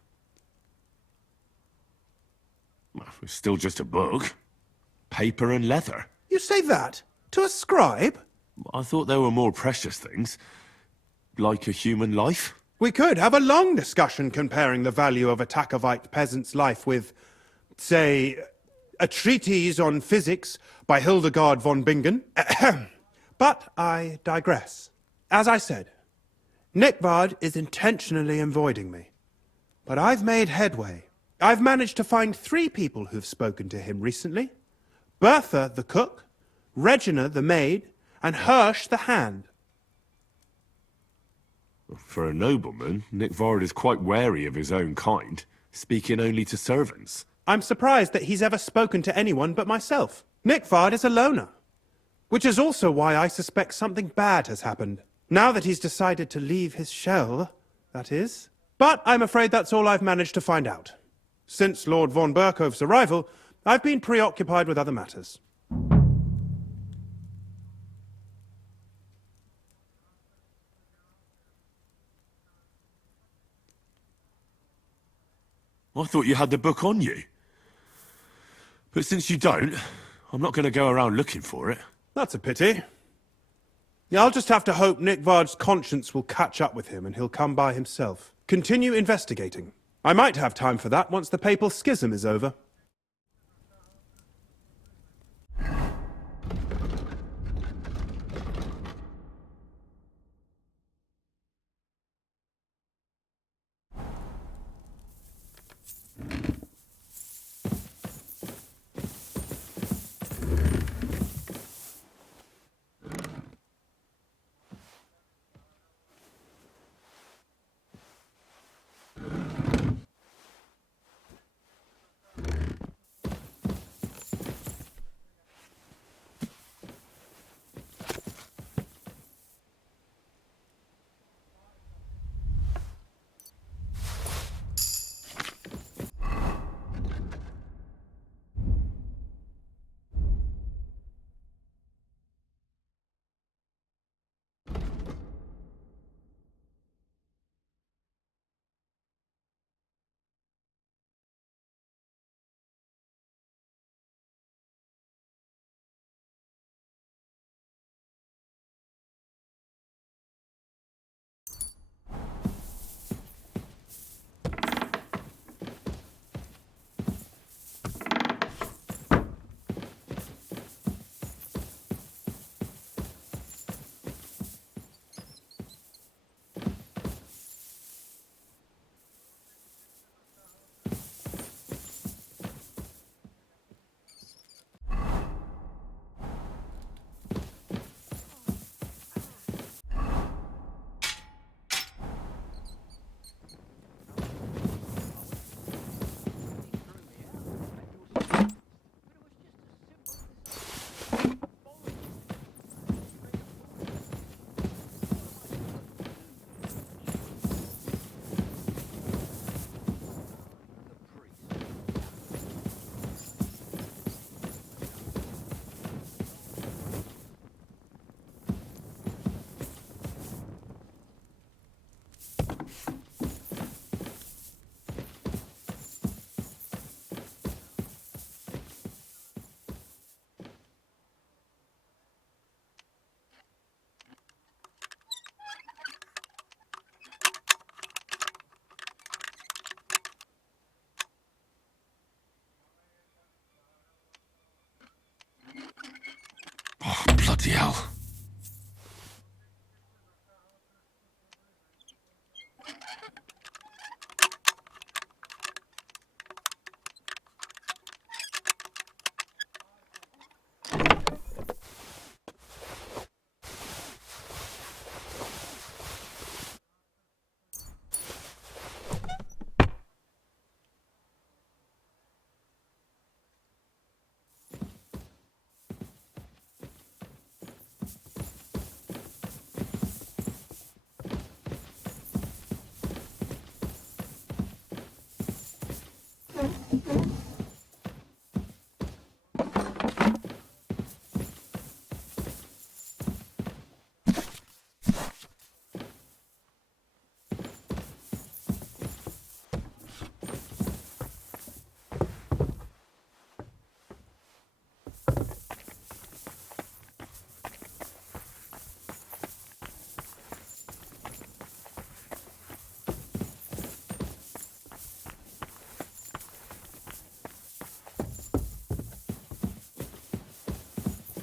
Well, it's still just a book. Paper and leather. You say that? To a scribe? I thought there were more precious things. Like a human life. We could have a long discussion comparing the value of a Takovite peasant's life with, say, a treatise on physics by Hildegard von Bingen. But I digress. As I said, Nickvard is intentionally avoiding me. But I've made headway. I've managed to find 3 people who've spoken to him recently. Bertha, the cook, Regina, the maid, and Hirsch, the hand. For a nobleman, Nickvard is quite wary of his own kind, speaking only to servants. I'm surprised that he's ever spoken to anyone but myself. Nickvard is a loner, which is also why I suspect something bad has happened. Now that he's decided to leave his shell, that is. But I'm afraid that's all I've managed to find out. Since Lord von Berkhoff's arrival, I've been preoccupied with other matters. I thought you had the book on you. But since you don't, I'm not going to go around looking for it. That's a pity. Yeah, I'll just have to hope Nickvard's conscience will catch up with him and he'll come by himself. Continue investigating. I might have time for that once the papal schism is over. hell.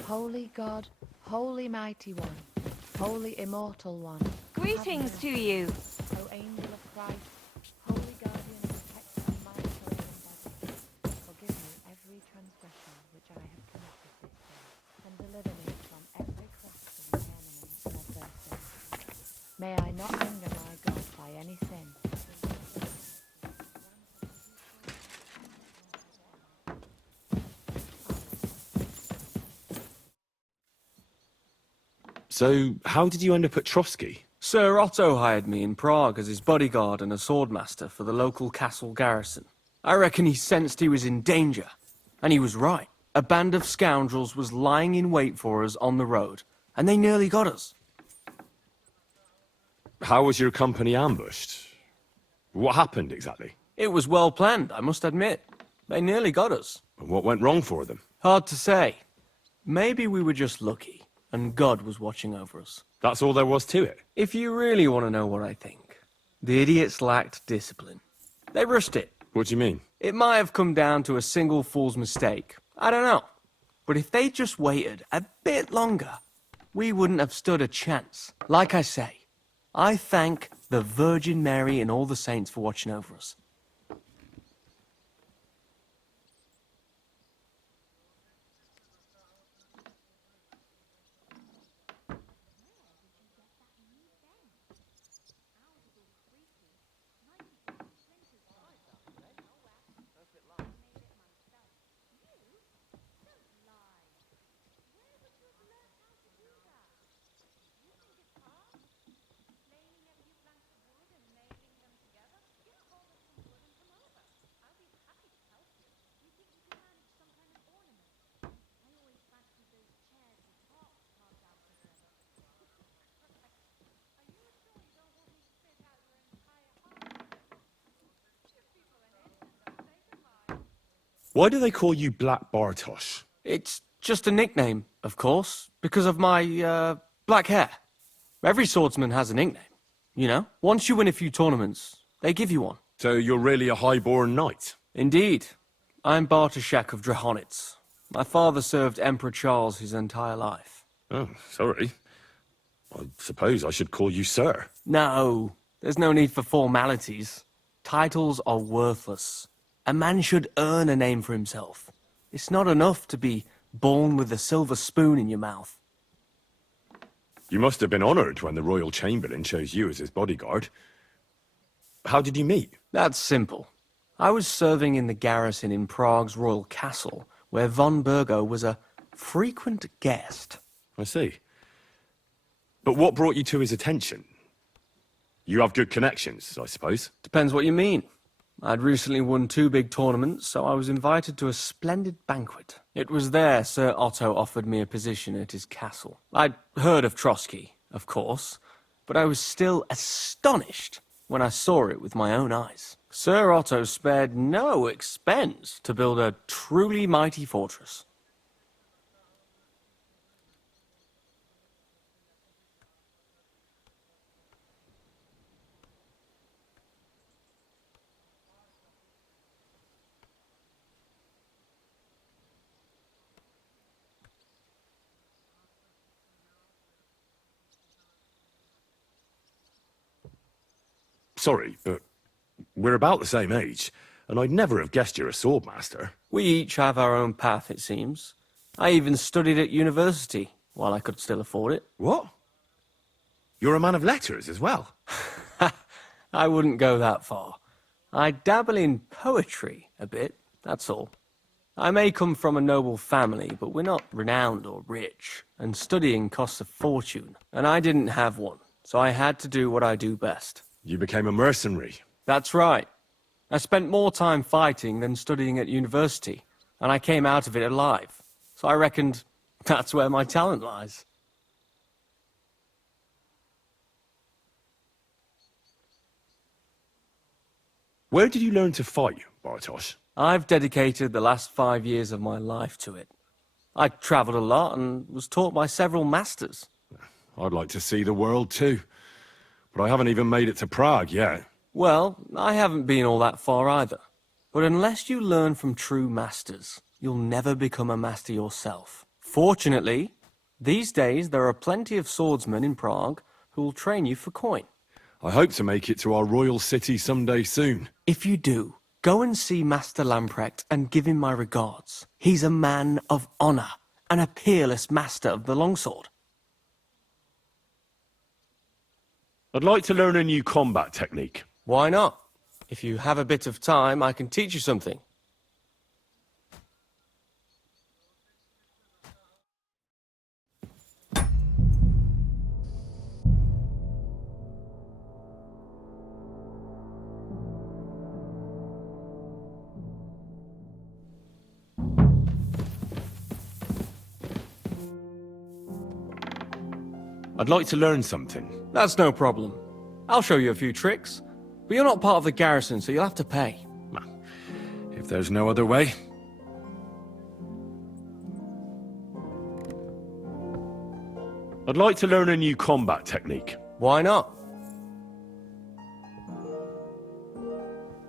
Holy God, holy mighty one, holy immortal one. Greetings to you. O angel of Christ, holy guardian, protector of my soul and body, forgive me every transgression which I have committed this day, and deliver me from every craft of my enemy and adversary. May I not anger my God by any sin. So, how did you end up at Trotsky? Sir Otto hired me in Prague as his bodyguard and a swordmaster for the local castle garrison. I reckon he sensed he was in danger. And he was right. A band of scoundrels was lying in wait for us on the road, and they nearly got us. How was your company ambushed? What happened exactly? It was well planned, I must admit. They nearly got us. What went wrong for them? Hard to say. Maybe we were just lucky, and God was watching over us. That's all there was to it? If you really want to know what I think, the idiots lacked discipline. They rushed it. What do you mean? It might have come down to a single fool's mistake. I don't know. But if they just waited a bit longer, we wouldn't have stood a chance. Like I say, I thank the Virgin Mary and all the saints for watching over us. Why do they call you Black Bartosz? It's just a nickname, of course, because of my, black hair. Every swordsman has a nickname, you know? Once you win a few tournaments, they give you one. So you're really a highborn knight? Indeed. I'm Bartoszek of Drahonitz. My father served Emperor Charles his entire life. Oh, sorry. I suppose I should call you sir. No, there's no need for formalities. Titles are worthless. A man should earn a name for himself. It's not enough to be born with a silver spoon in your mouth. You must have been honored when the royal chamberlain chose you as his bodyguard. How did you meet? That's simple. I was serving in the garrison in Prague's royal castle, where von Burgo was a frequent guest. I see. But what brought you to his attention? You have good connections, I suppose. Depends what you mean. I'd recently won 2 big tournaments, so I was invited to a splendid banquet. It was there Sir Otto offered me a position at his castle. I'd heard of Trotsky, of course, but I was still astonished when I saw it with my own eyes. Sir Otto spared no expense to build a truly mighty fortress. sorry, but we're about the same age, and I'd never have guessed you're a swordmaster. We each have our own path, it seems. I even studied at university, while I could still afford it. What? You're a man of letters as well? I wouldn't go that far. I dabble in poetry a bit, that's all. I may come from a noble family, but we're not renowned or rich, and studying costs a fortune, and I didn't have one, so I had to do what I do best. You became a mercenary. That's right. I spent more time fighting than studying at university, and I came out of it alive, so I reckoned that's where my talent lies. Where did you learn to fight, Bartosz? I've dedicated the last 5 years of my life to it. I travelled a lot and was taught by several masters. I'd like to see the world too, but I haven't even made it to Prague yet. Well, I haven't been all that far either. But unless you learn from true masters, you'll never become a master yourself. Fortunately, these days there are plenty of swordsmen in Prague who'll train you for coin. I hope to make it to our royal city someday soon. If you do, go and see Master Lamprecht and give him my regards. He's a man of honour and a peerless master of the longsword. I'd like to learn a new combat technique. Why not? If you have a bit of time, I can teach you something. I'd like to learn something. That's no problem. I'll show you a few tricks. But you're not part of the garrison, so you'll have to pay. If there's no other way. I'd like to learn a new combat technique. Why not?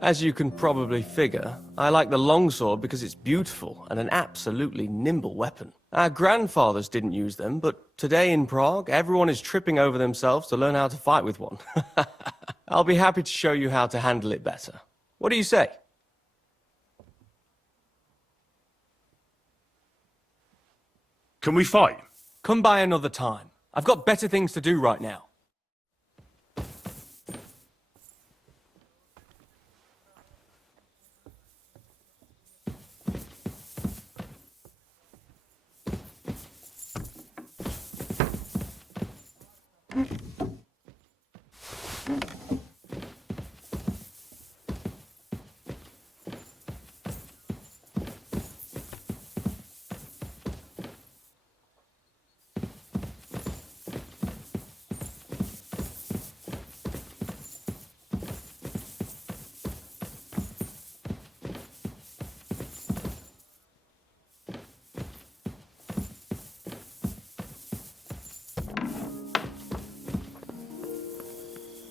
As you can probably figure, I like the longsword because it's beautiful and an absolutely nimble weapon. Our grandfathers didn't use them, but today in Prague, everyone is tripping over themselves to learn how to fight with one. I'll be happy to show you how to handle it better. What do you say? Can we fight? Come by another time. I've got better things to do right now.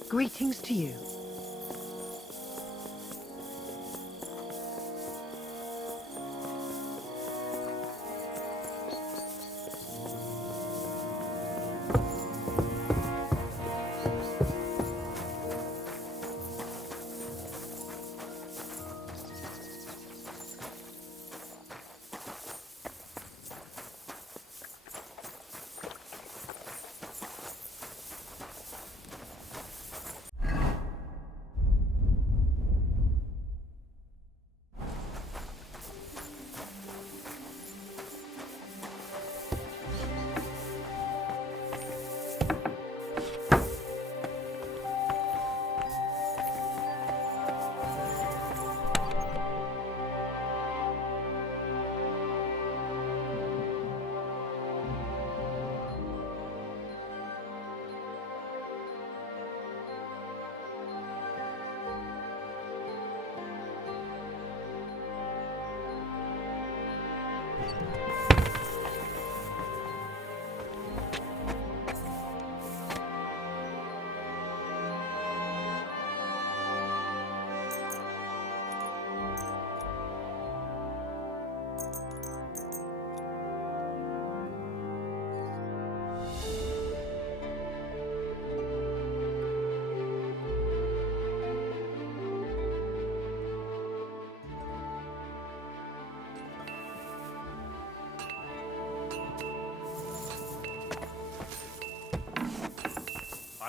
Greetings to you.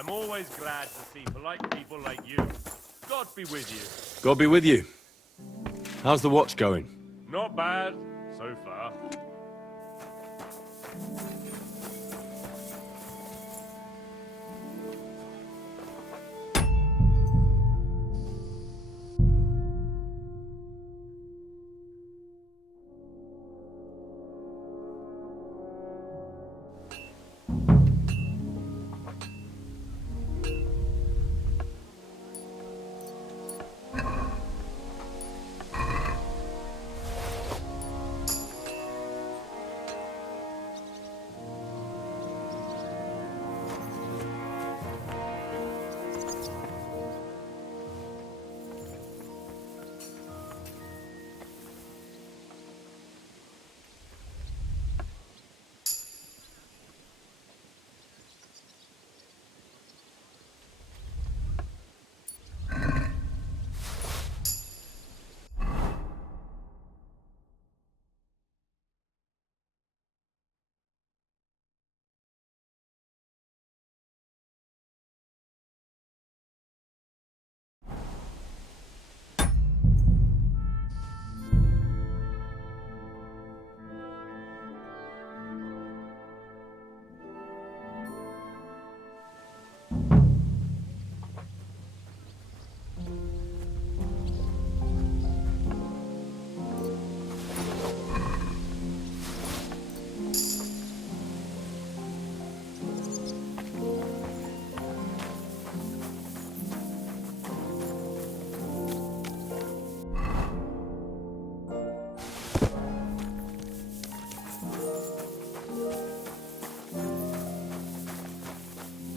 I'm always glad to see polite people like you. God be with you. God be with you. How's the watch going? Not bad, so far.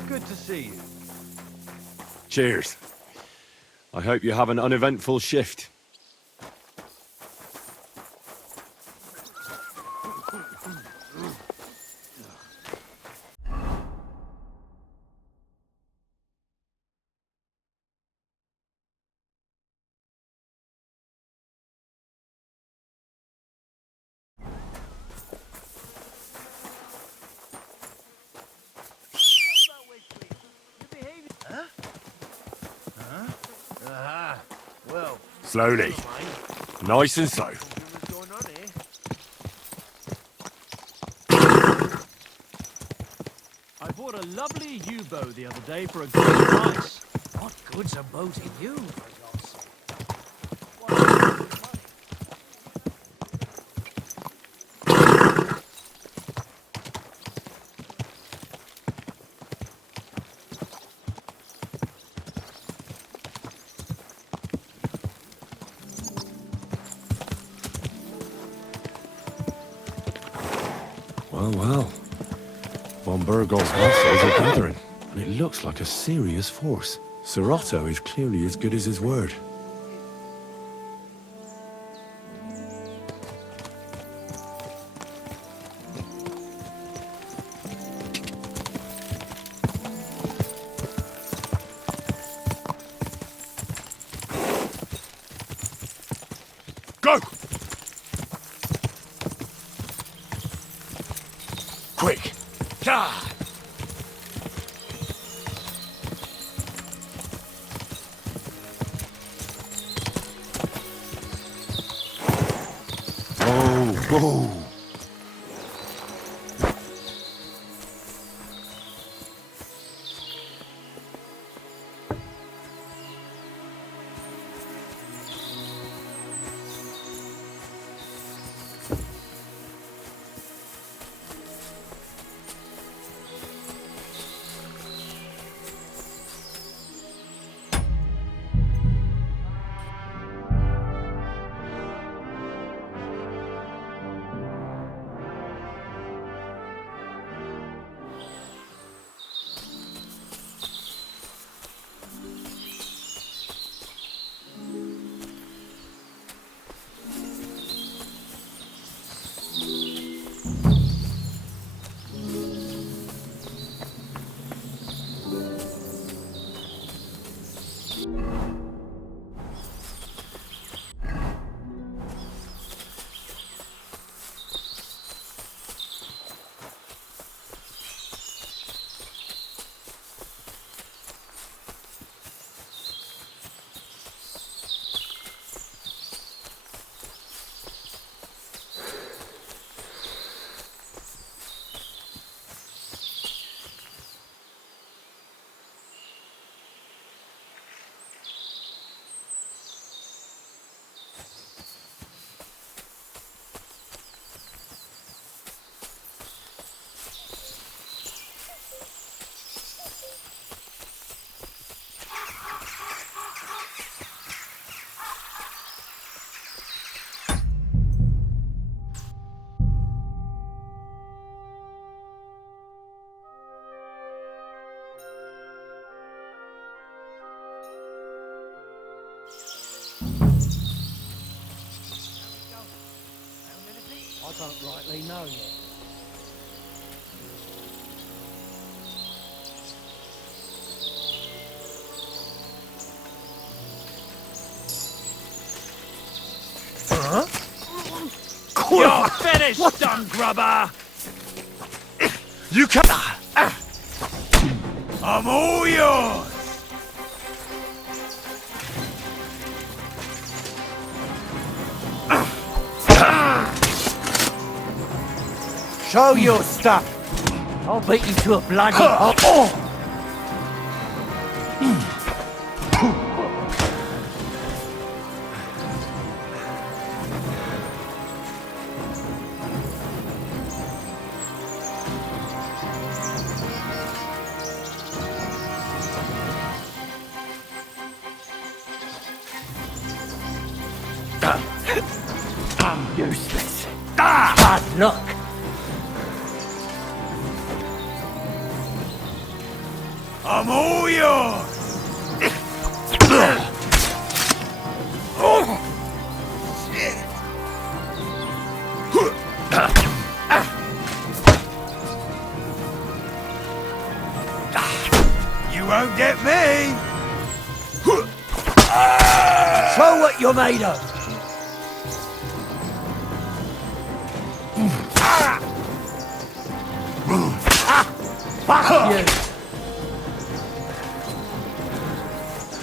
Good to see you. Cheers. I hope you have an uneventful shift. Well, Slowly. Nice and slow. I bought a lovely U-bow the other day for a good price. What good's a bow to you, for God's sake? Well, well. Von Burgol's vassals are gathering, and it looks like a serious force. Sir Otto is clearly as good as his word. Go! Quick! God! Whoa! I don't rightly know yet. Huh? You're finished, dung grubber! You can. I'm all yours. Show your stuff. I'll beat you to a bloody pulp. I'm useless. Bad luck. I'm all yours. You won't get me. Show what you're made of. Fuck you.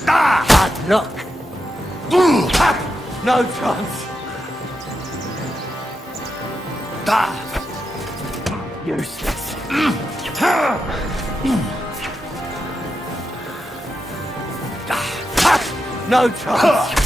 Bad luck. No chance. Useless. No chance.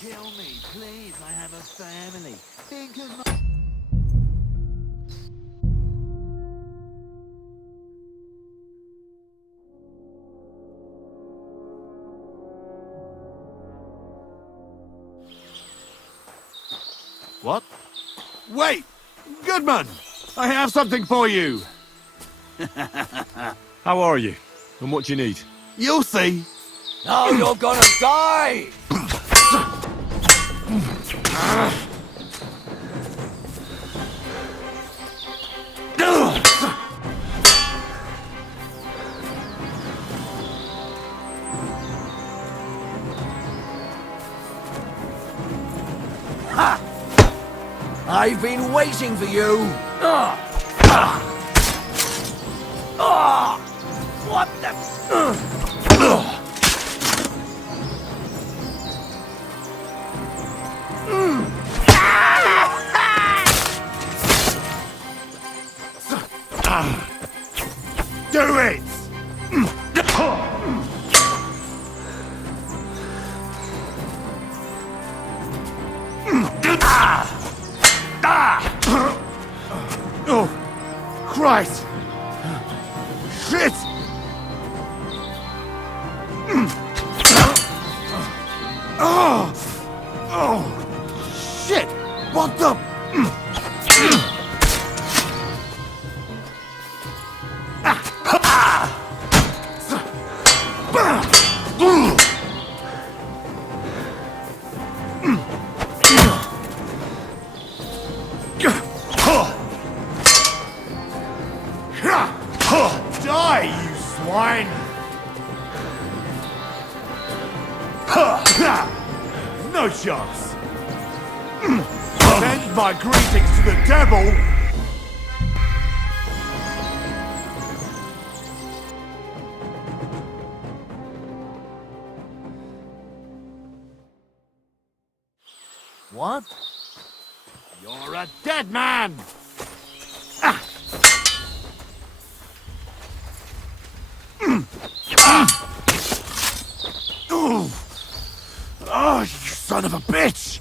kill me, please. I have a family. Think of my... What? Wait! Goodman! I have something for you! How are you? And what do you need? You'll see. Now you're gonna die! Ha! I've been waiting for you! What the... Do it! Oh, Christ! Shit! Oh, shit! What the? Die, you swine! No chance! Send my greetings to the devil! What? You're a dead man! Oh, you son of a bitch!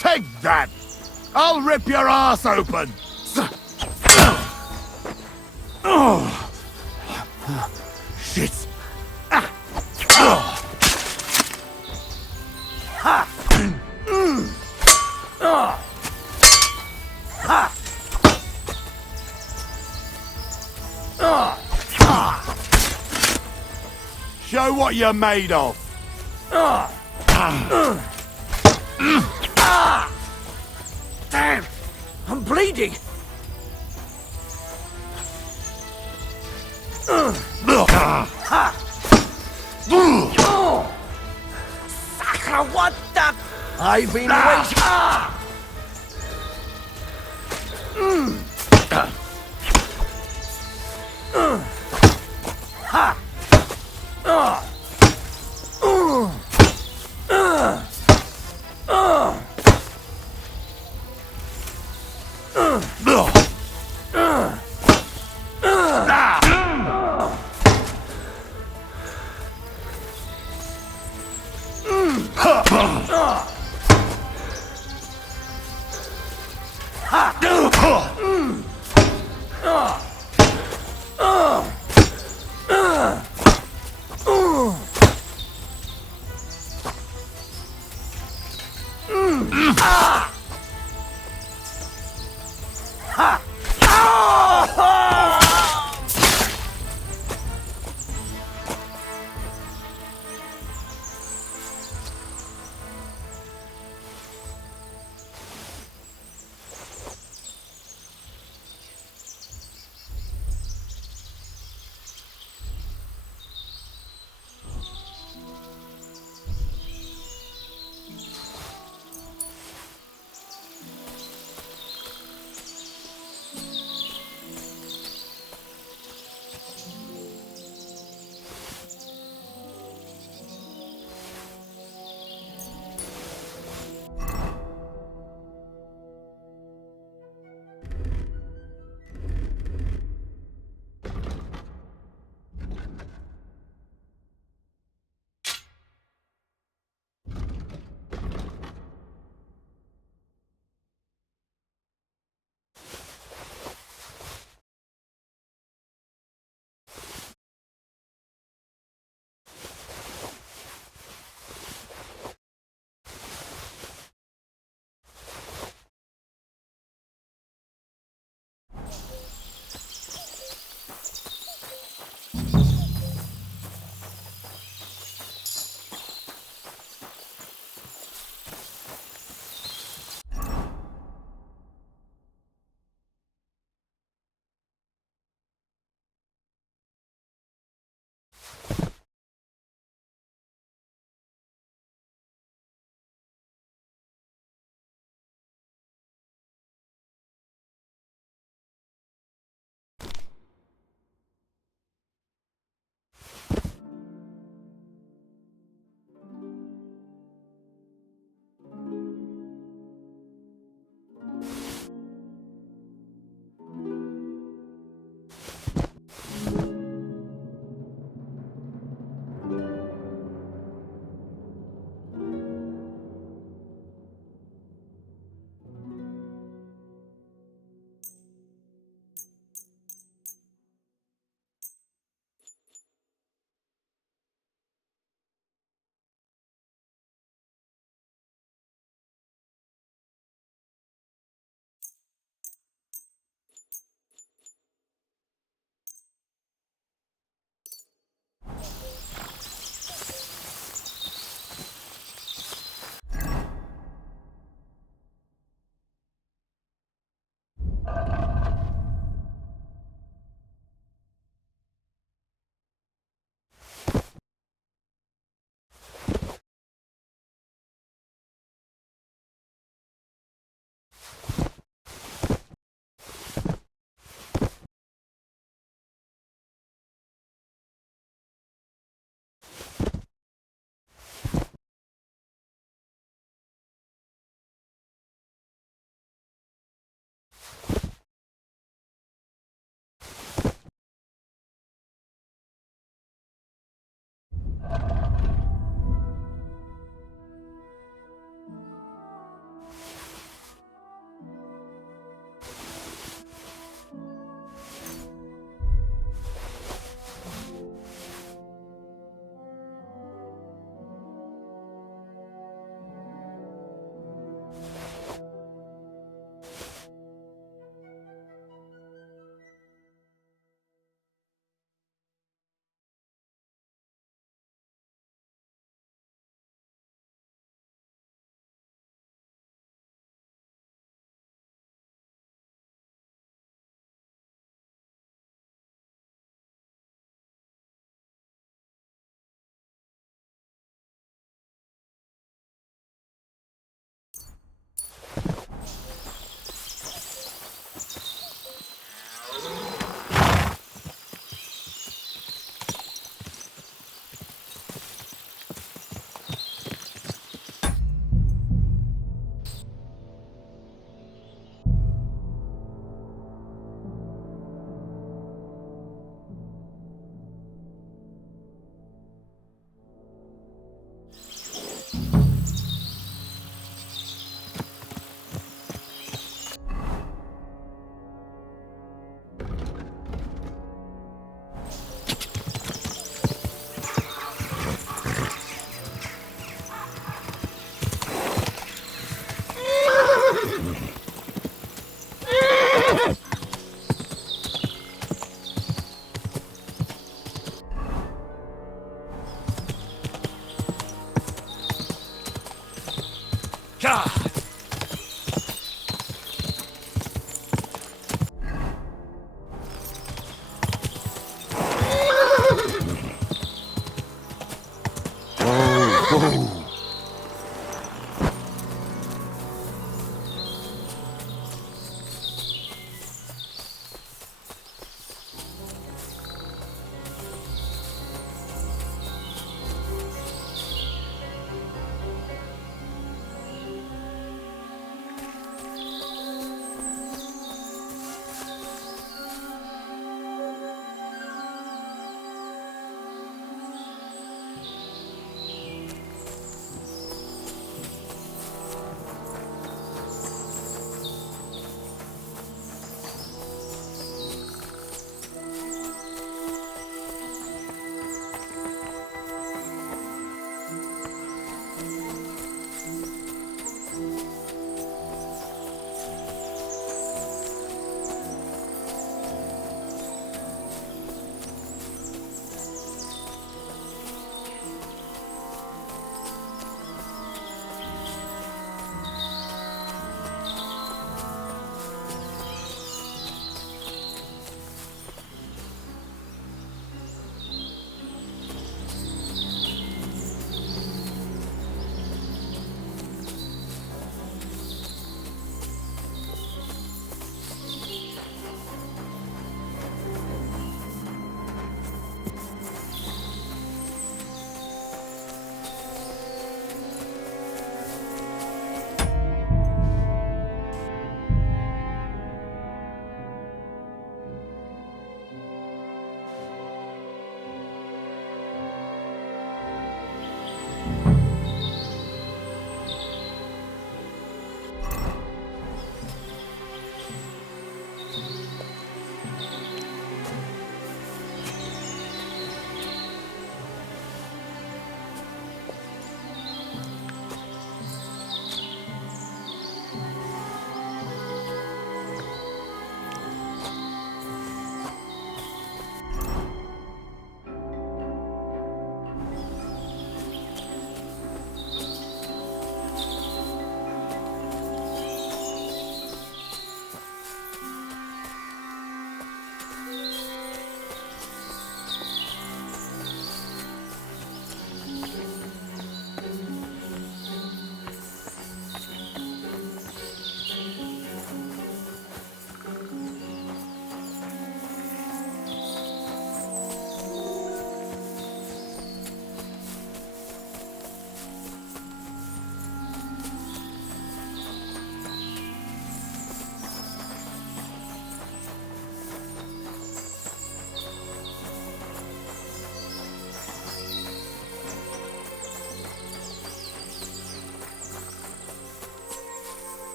Take that! I'll rip your ass open! Oh! Shit! Show what you're made of! Damn! I'm bleeding! Sakra, what the? I've been waiting.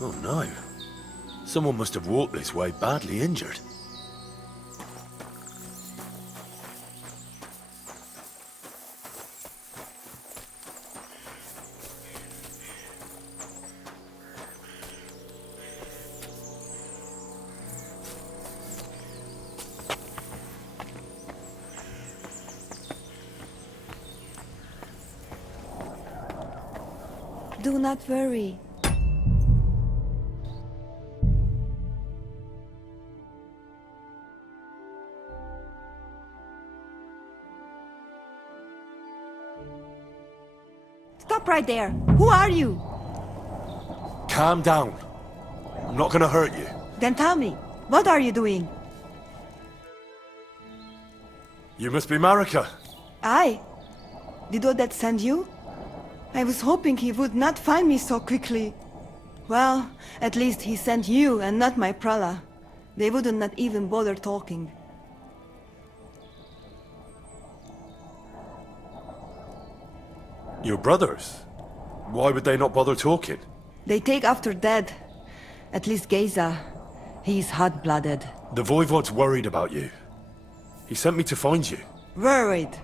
Oh no. Someone must have walked this way badly injured. Do not worry. Stop right there. Who are you? Calm down. I'm not gonna hurt you. Then tell me, what are you doing? You must be Marika. I? Did Odette send you? I was hoping he would not find me so quickly. Well, at least he sent you and not my prala. They wouldn't not even bother talking. Your brothers? Why would they not bother talking? They take after dead. At least Geza. He's hot-blooded. The Voivod's worried about you. He sent me to find you. Worried.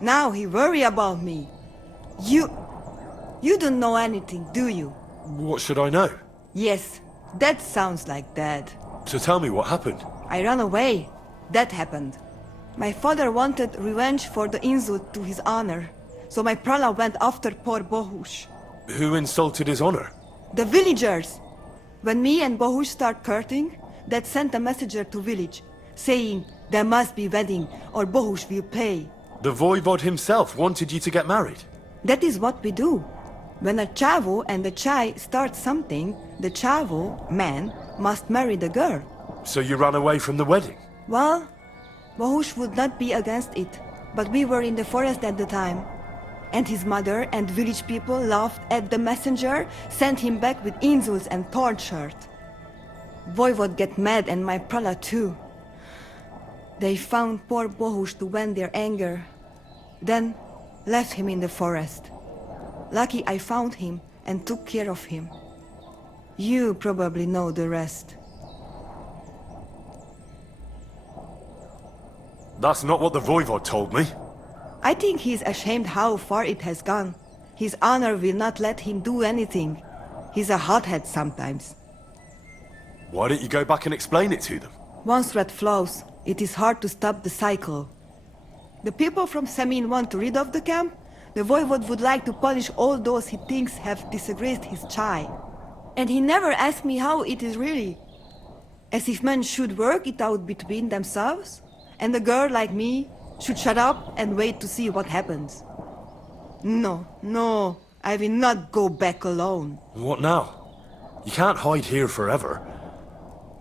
Now he worry about me. You don't know anything, do you? What should I know? Yes, that sounds like Dad. So tell me what happened. I ran away. That happened. My father wanted revenge for the insult to his honor, so my prala went after poor Bohush. Who insulted his honor? The villagers! When me and Bohush start courting, Dad sent a messenger to village, saying there must be wedding or Bohush will pay. The Voivod himself wanted you to get married. That is what we do. When a chavo and a chai start something, the chavo, man, must marry the girl. So you ran away from the wedding? Well, Bohush would not be against it, but we were in the forest at the time. And his mother and village people laughed at the messenger, sent him back with insults and tortured. Voivod get mad and my prala too. They found poor Bohush to vent their anger, then left him in the forest. Lucky I found him and took care of him. You probably know the rest. That's not what the Voivod told me. I think he's ashamed how far it has gone. His honor will not let him do anything. He's a hothead sometimes. Why don't you go back and explain it to them? Once red flows, it is hard to stop the cycle. The people from Semin want to rid of the camp. The Voivod would like to punish all those he thinks have disgraced his chai. And he never asked me how it is really. As if men should work it out between themselves, and a girl like me should shut up and wait to see what happens. No, I will not go back alone. What now? You can't hide here forever.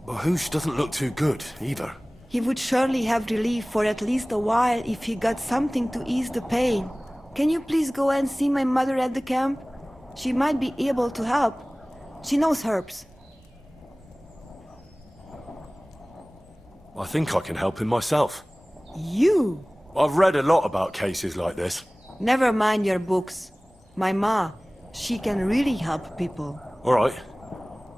Bahush doesn't look too good, either. He would surely have relief for at least a while if he got something to ease the pain. Can you please go and see my mother at the camp? She might be able to help. She knows herbs. I think I can help him myself. You? I've read a lot about cases like this. Never mind your books. My ma, she can really help people. Alright.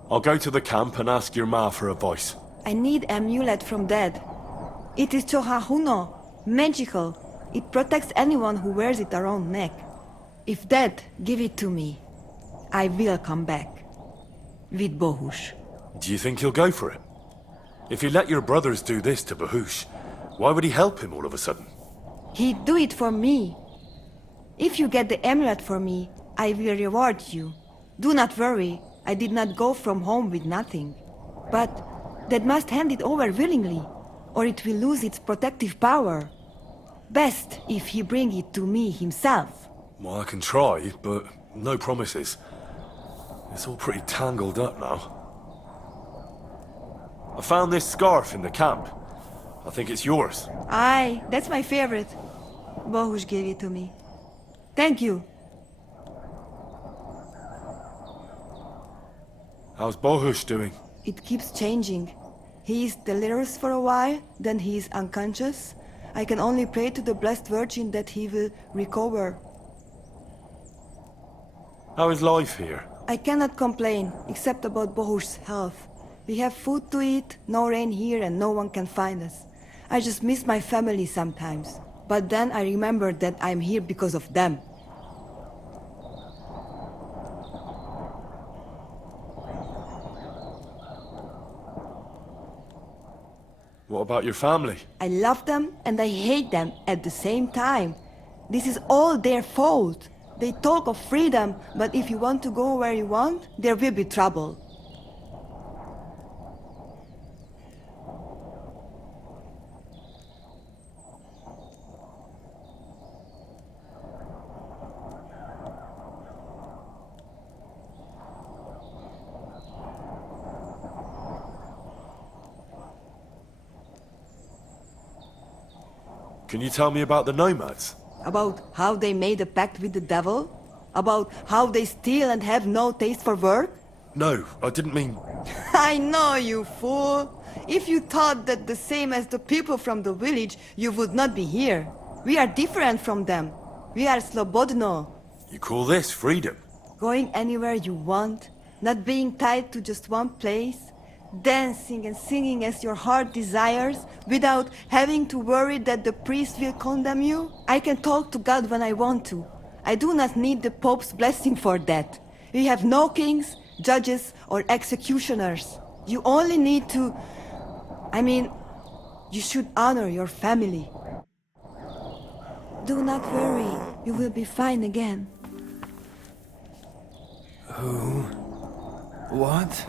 I'll go to the camp and ask your ma for advice. I need amulet from Dad. It is Chohahuno, magical. It protects anyone who wears it around neck. If Dad give it to me, I will come back. With Bohush. Do you think he'll go for it? If he let your brothers do this to Bahush, why would he help him all of a sudden? He'd do it for me. If you get the amulet for me, I will reward you. Do not worry, I did not go from home with nothing. But Dad must hand it over willingly, or it will lose its protective power. Best if he bring it to me himself. Well, I can try, but no promises. It's all pretty tangled up now. I found this scarf in the camp. I think it's yours. Aye, that's my favorite. Bohush gave it to me. Thank you. How's Bohush doing? It keeps changing. He is delirious for a while, then he is unconscious. I can only pray to the Blessed Virgin that he will recover. How is life here? I cannot complain, except about Bohus's health. We have food to eat, no rain here, and no one can find us. I just miss my family sometimes. But then I remember that I'm here because of them. What about your family? I love them and I hate them at the same time. This is all their fault. They talk of freedom, but if you want to go where you want, there will be trouble. Can you tell me about the nomads? About how they made a pact with the devil? About how they steal and have no taste for work? No, I didn't mean... I know, you fool! If you thought that the same as the people from the village, you would not be here. We are different from them. We are slobodno. You call this freedom? Going anywhere you want, not being tied to just one place, dancing and singing as your heart desires, without having to worry that the priest will condemn you. I can talk to God when I want to. I do not need the Pope's blessing for that. We have no kings, judges, or executioners. You only need to... you should honor your family. Do not worry, you will be fine again. Who? What?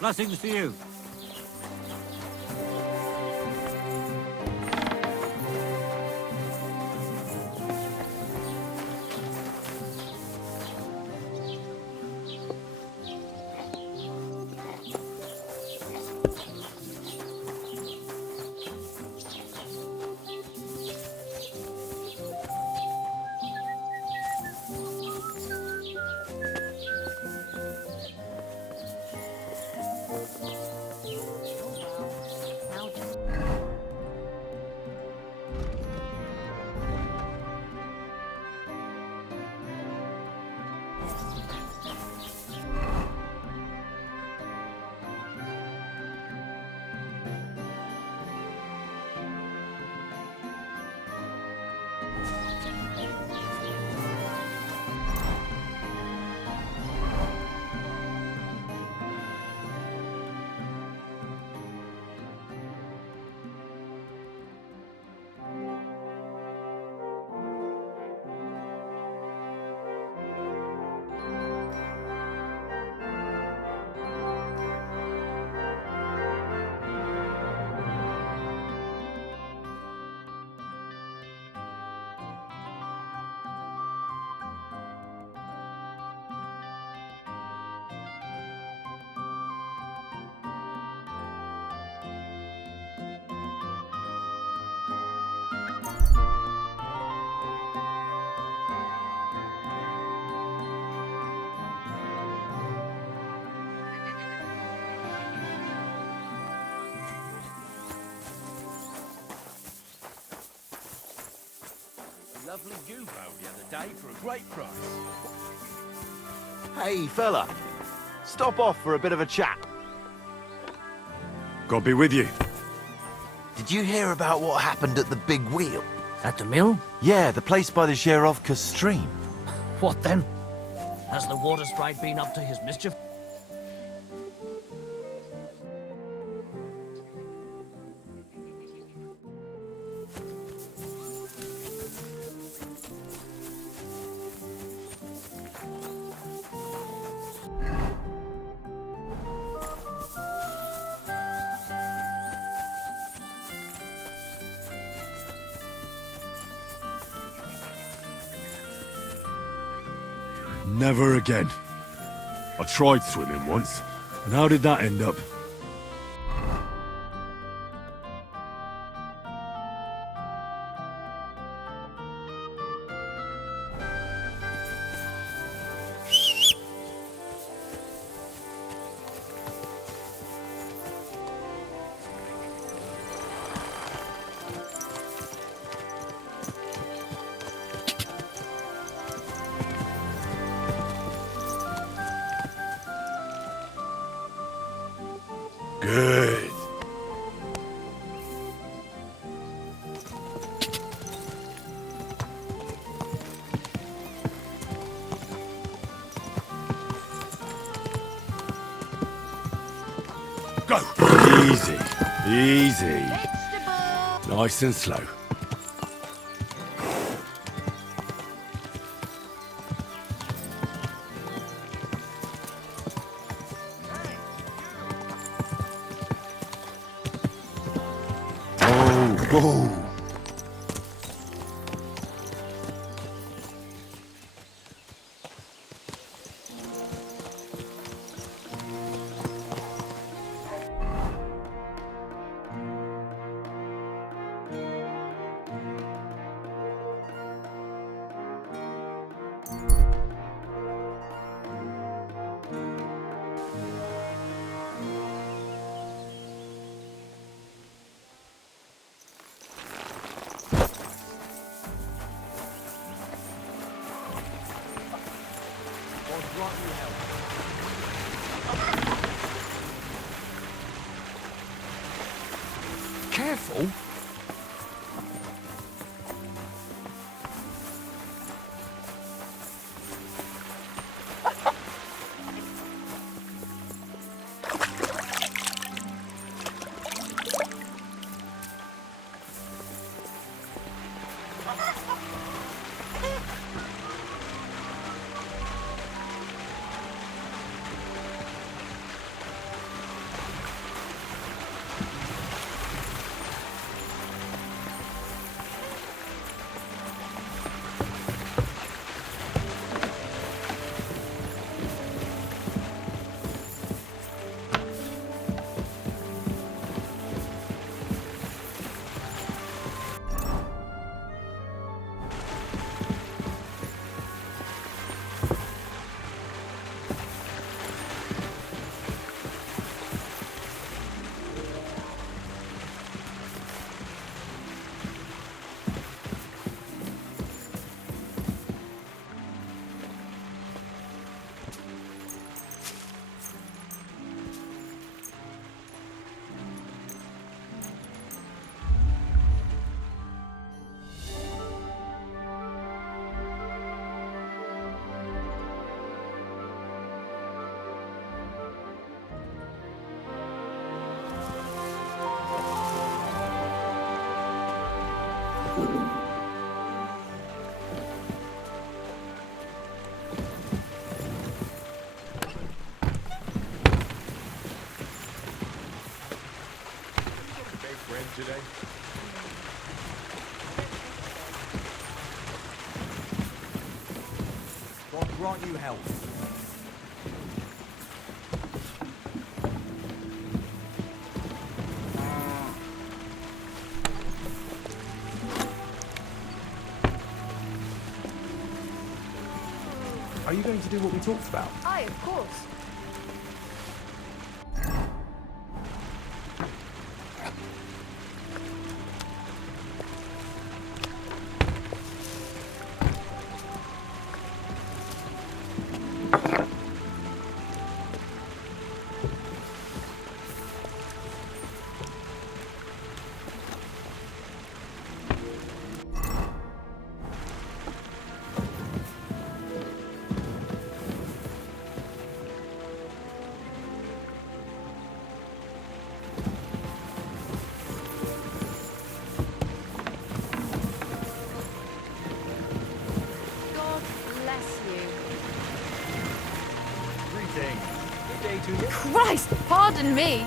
Blessings to you. Lovely gumbo the other day for a great price. Hey, fella. Stop off for a bit of a chat. God be with you. Did you hear about what happened at the Big Wheel? At the mill? Yeah, the place by the Zherovka stream. What then? Has the water sprite been up to his mischief? Never again. I tried swimming once, and how did that end up? Good. Go. Easy. Easy. Nice and slow. Whoa. Careful. Today? God grant you help. Are you going to do what we talked about? Aye, of course. Christ, pardon me.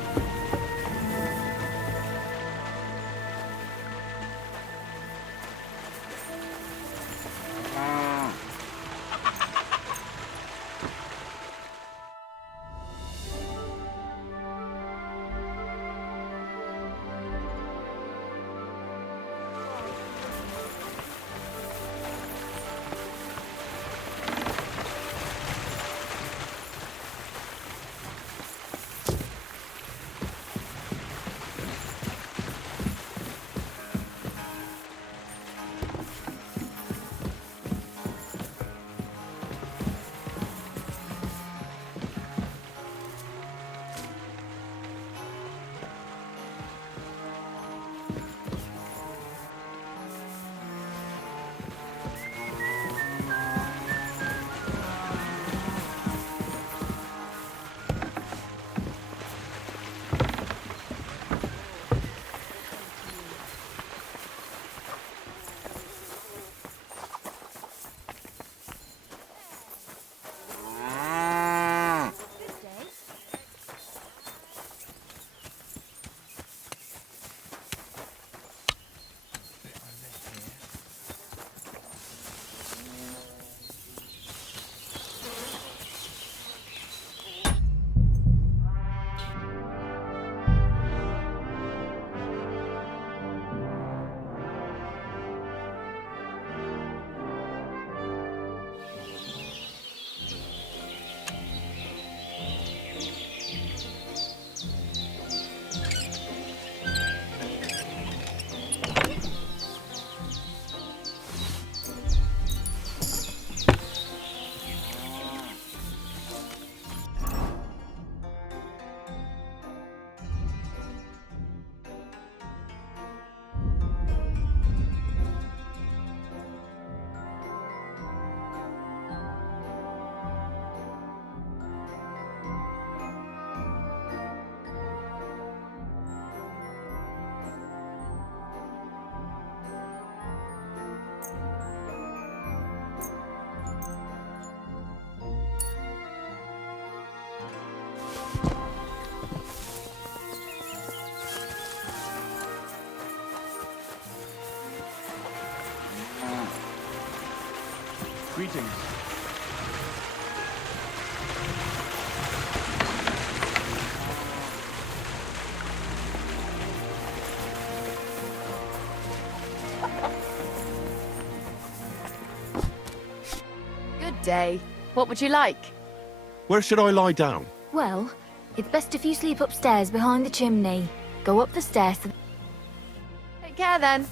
Greetings. Good day. What would you like? Where should I lie down? Well, it's best if you sleep upstairs behind the chimney. Go up the stairs to... Take care then.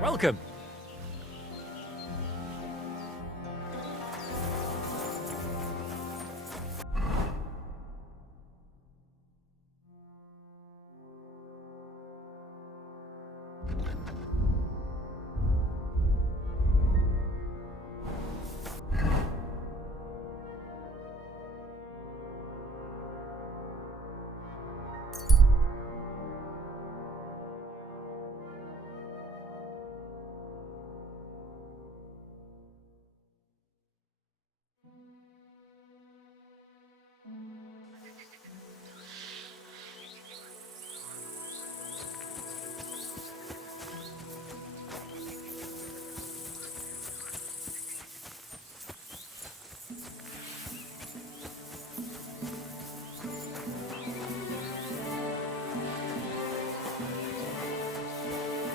Welcome.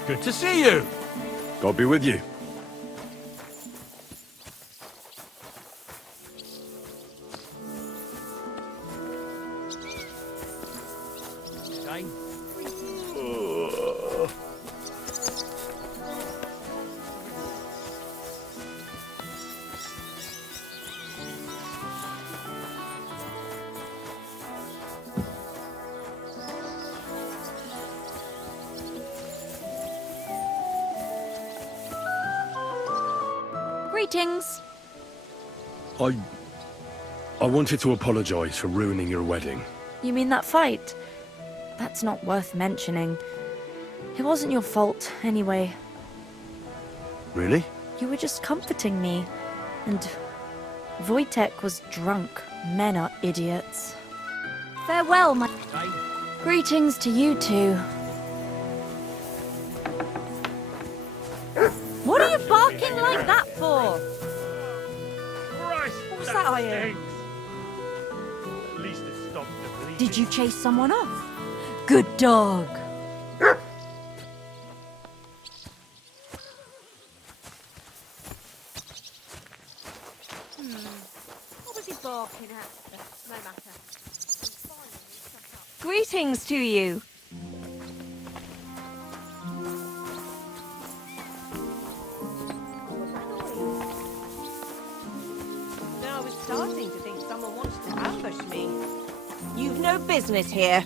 Good to see you. God be with you. Greetings. I wanted to apologize for ruining your wedding. You mean that fight? That's not worth mentioning. It wasn't your fault, anyway. Really? You were just comforting me. And Wojtek was drunk. Men are idiots. Farewell, my... Greetings to you two. What are you barking like that for? Christ, What's that I hear? At least it stopped the bleeding. Did you chase someone off? Good dog. What was he barking at? No matter. Greetings to you. Now I was starting to think someone wants to ambush me. You've no business here.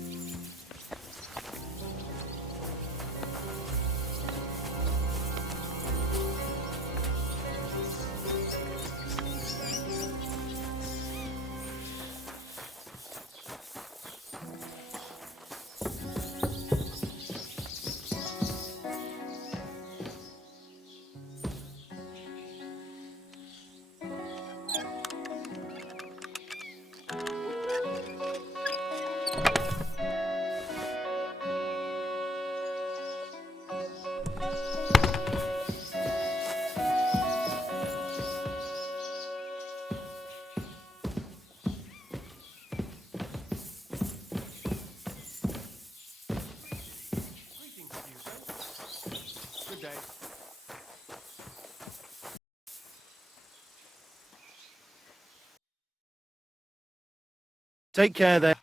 Good day. Take care then.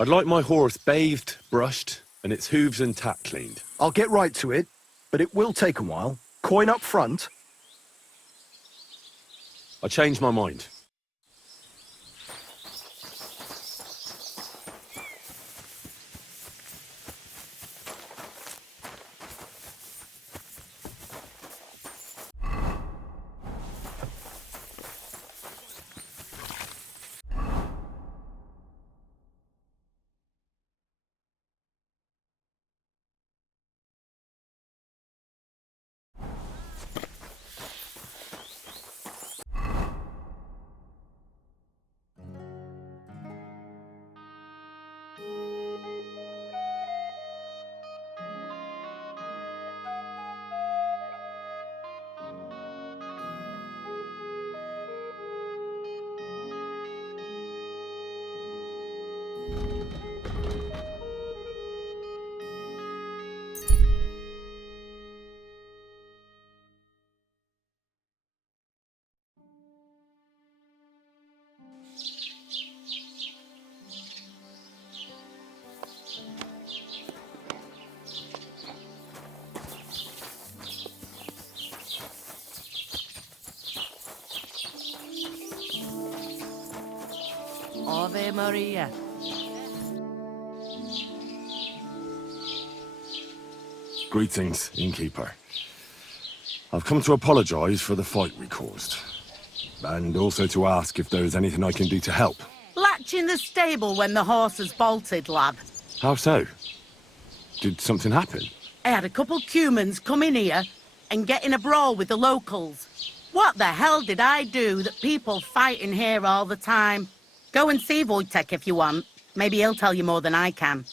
I'd like my horse bathed, brushed, and its hooves and tack cleaned. I'll get right to it, but it will take a while. Coin up front. I changed my mind. Ave Maria. Greetings, innkeeper. I've come to apologize for the fight we caused. And also to ask if there is anything I can do to help. Latch in the stable when the horses bolted, lad. How so? Did something happen? I had a couple cumans come in here and get in a brawl with the locals. What the hell did I do that people fight in here all the time? Go and see Wojtek if you want. Maybe he'll tell you more than I can.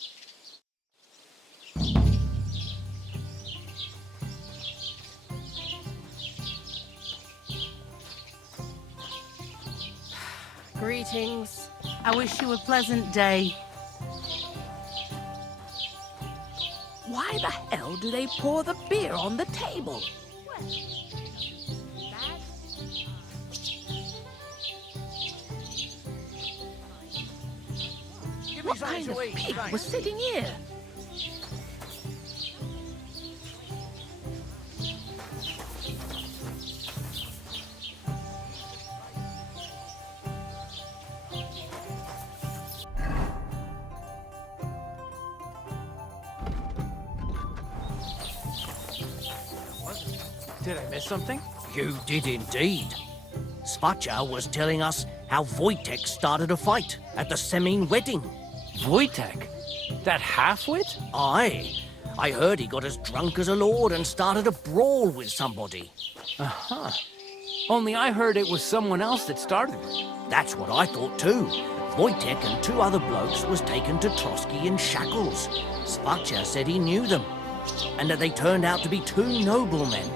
Greetings. I wish you a pleasant day. Why the hell do they pour the beer on the table? What kind of pig was sitting here? Did I miss something? You did indeed. Svacha was telling us how Wojtek started a fight at the Semin wedding. Wojtek? That half-wit? Aye. I heard he got as drunk as a lord and started a brawl with somebody. Uh-huh. Only I heard it was someone else that started it. That's what I thought too. Wojtek and two other blokes was taken to Trotsky in shackles. Svacha said he knew them, and that they turned out to be two noblemen.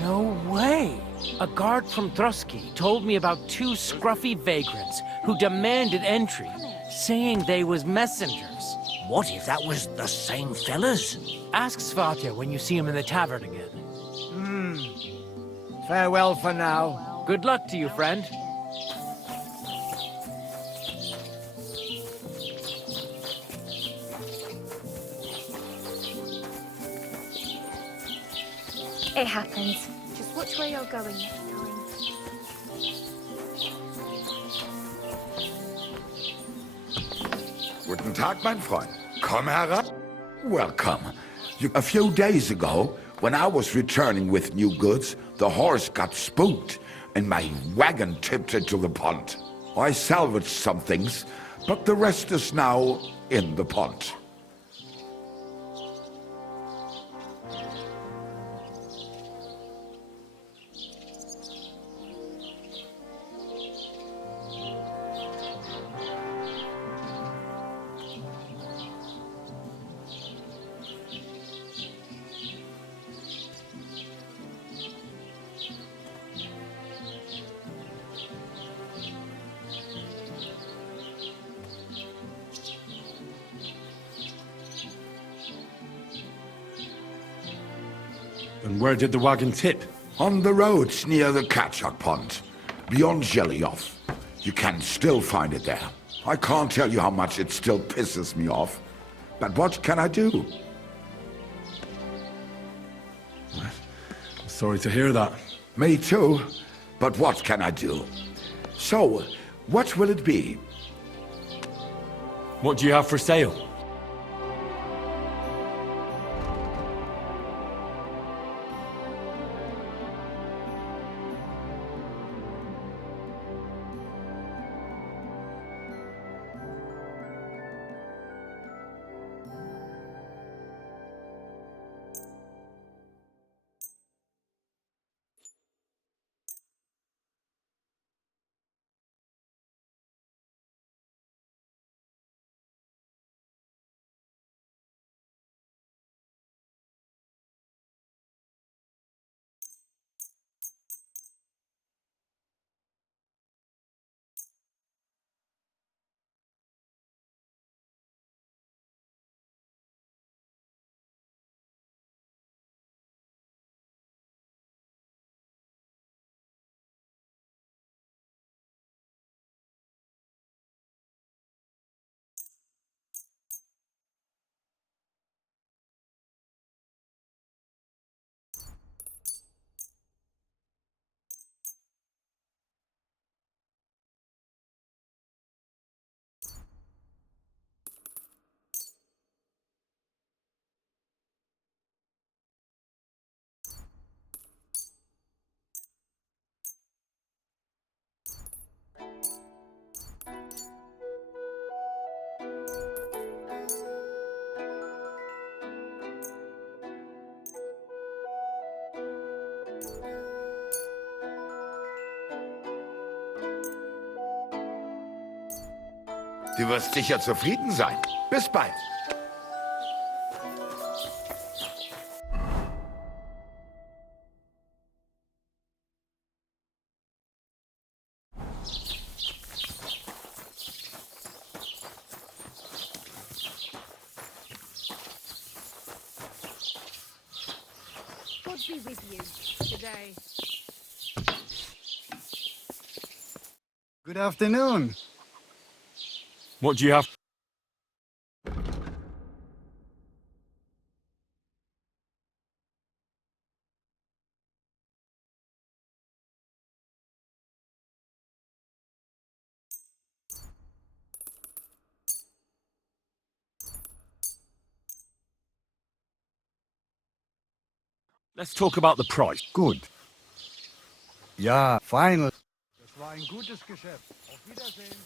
No way! A guard from Trotsky told me about two scruffy vagrants who demanded entry, saying they was messengers. What if that was the same fellas? Ask Svatya when you see him in the tavern again. Farewell for now. Good luck to you, friend. It happens. Just watch where you're going next time. Guten Tag, mein Freund. Komm herab. Welcome. A few days ago, when I was returning with new goods, the horse got spooked, and my wagon tipped into the pond. I salvaged some things, but the rest is now in the pond. And where did the wagon tip? On the roads near the Katchak Pond, beyond Jellyov. You can still find it there. I can't tell you how much it still pisses me off. But what can I do? Sorry to hear that. Me too. But what can I do? So, what will it be? What do you have for sale? Du wirst sicher zufrieden sein. Bis bald. God be with you today. Good afternoon. What do you have? Let's talk about the price. Good. Ja, finally. Das war ein gutes Geschäft. Auf Wiedersehen.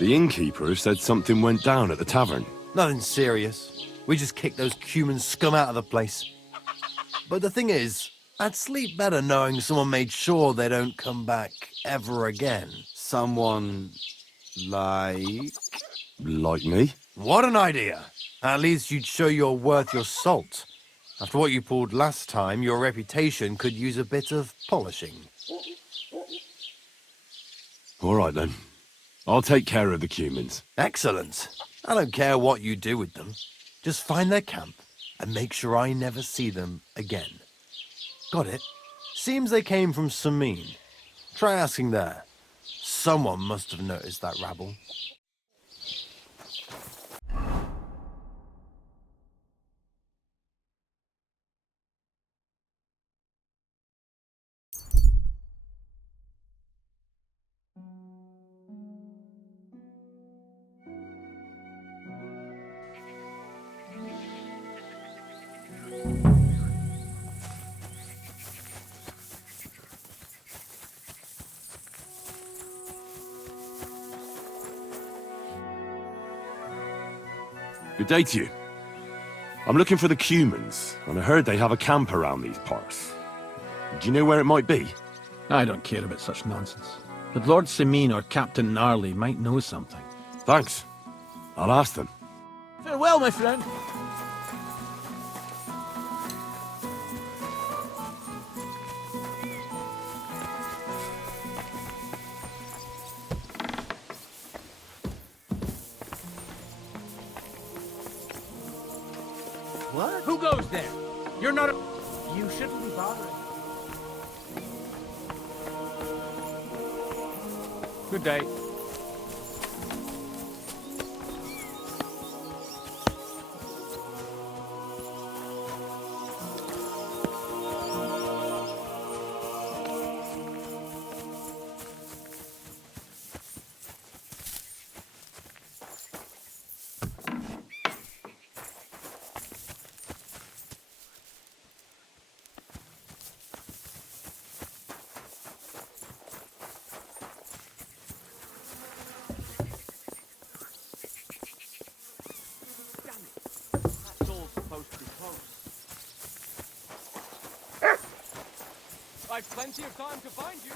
The innkeeper said something went down at the tavern. Nothing serious. We just kicked those human scum out of the place. But the thing is, I'd sleep better knowing someone made sure they don't come back ever again. Someone like... Like me? What an idea! At least you'd show you're worth your salt. After what you pulled last time, your reputation could use a bit of polishing. All right, then. I'll take care of the Cumans. Excellent. I don't care what you do with them. Just find their camp and make sure I never see them again. Got it? Seems they came from Samin. Try asking there. Someone must have noticed that rabble. Good day to you. I'm looking for the Cumans, and I heard they have a camp around these parts. Do you know where it might be? I don't care about such nonsense. But Lord Simeon or Captain Gnarly might know something. Thanks. I'll ask them. Farewell, my friend. What? Who goes there? You're not a... You shouldn't be bothering. Good day. I've plenty of time to find you.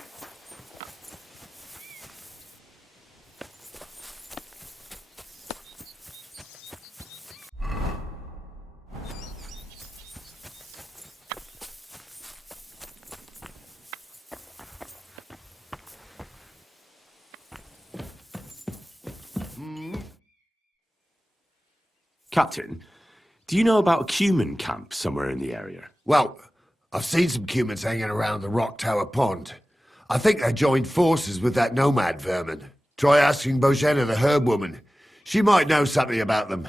Captain, do you know about a Cuman camp somewhere in the area? Well, I've seen some Cumans hanging around the Rock Tower Pond. I think they joined forces with that nomad vermin. Try asking Bojena the herb woman. She might know something about them.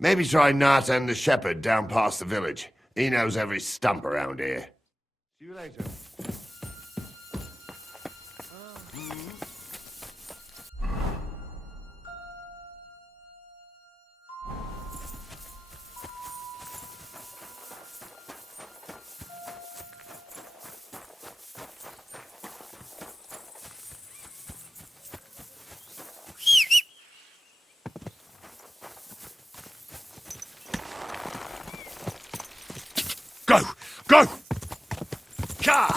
Maybe try Nathan the shepherd down past the village. He knows every stump around here. See you later. Go! Go! Ka!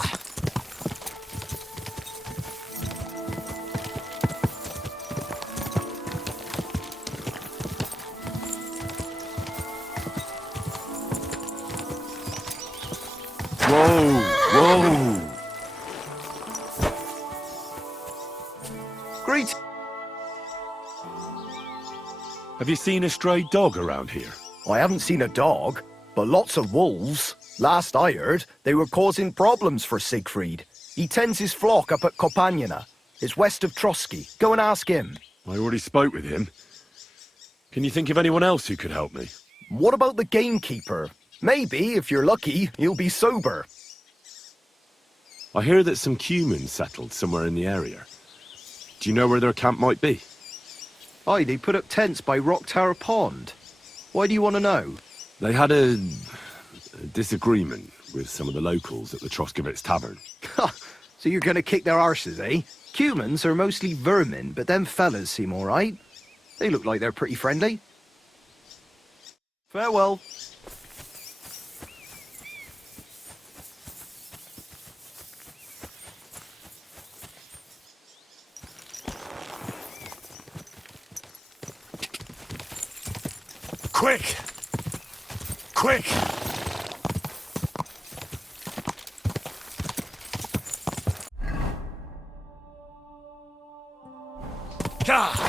Whoa! Whoa! Great. Have you seen a stray dog around here? I haven't seen a dog, but lots of wolves. Last I heard, they were causing problems for Siegfried. He tends his flock up at Kopaniana. It's west of Trotsky. Go and ask him. I already spoke with him. Can you think of anyone else who could help me? What about the gamekeeper? Maybe, if you're lucky, he'll be sober. I hear that some Cumans settled somewhere in the area. Do you know where their camp might be? Aye, they put up tents by Rock Tower Pond. Why do you want to know? They had a disagreement with some of the locals at the Troskowitz Tavern. So you're gonna kick their arses, eh? Cumans are mostly vermin, but them fellas seem all right. They look like they're pretty friendly. Farewell. Quick! Quick! Ka!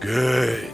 Good.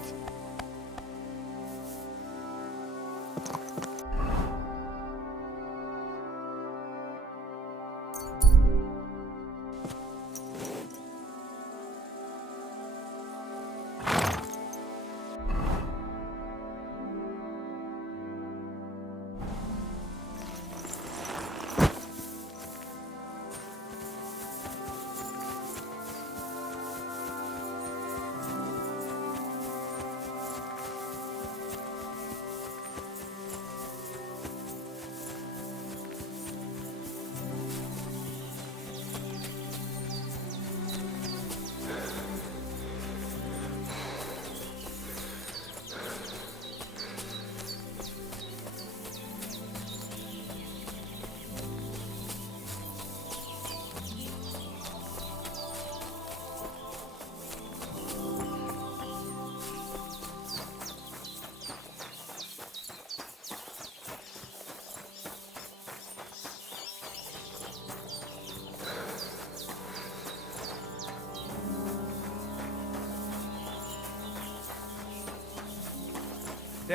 I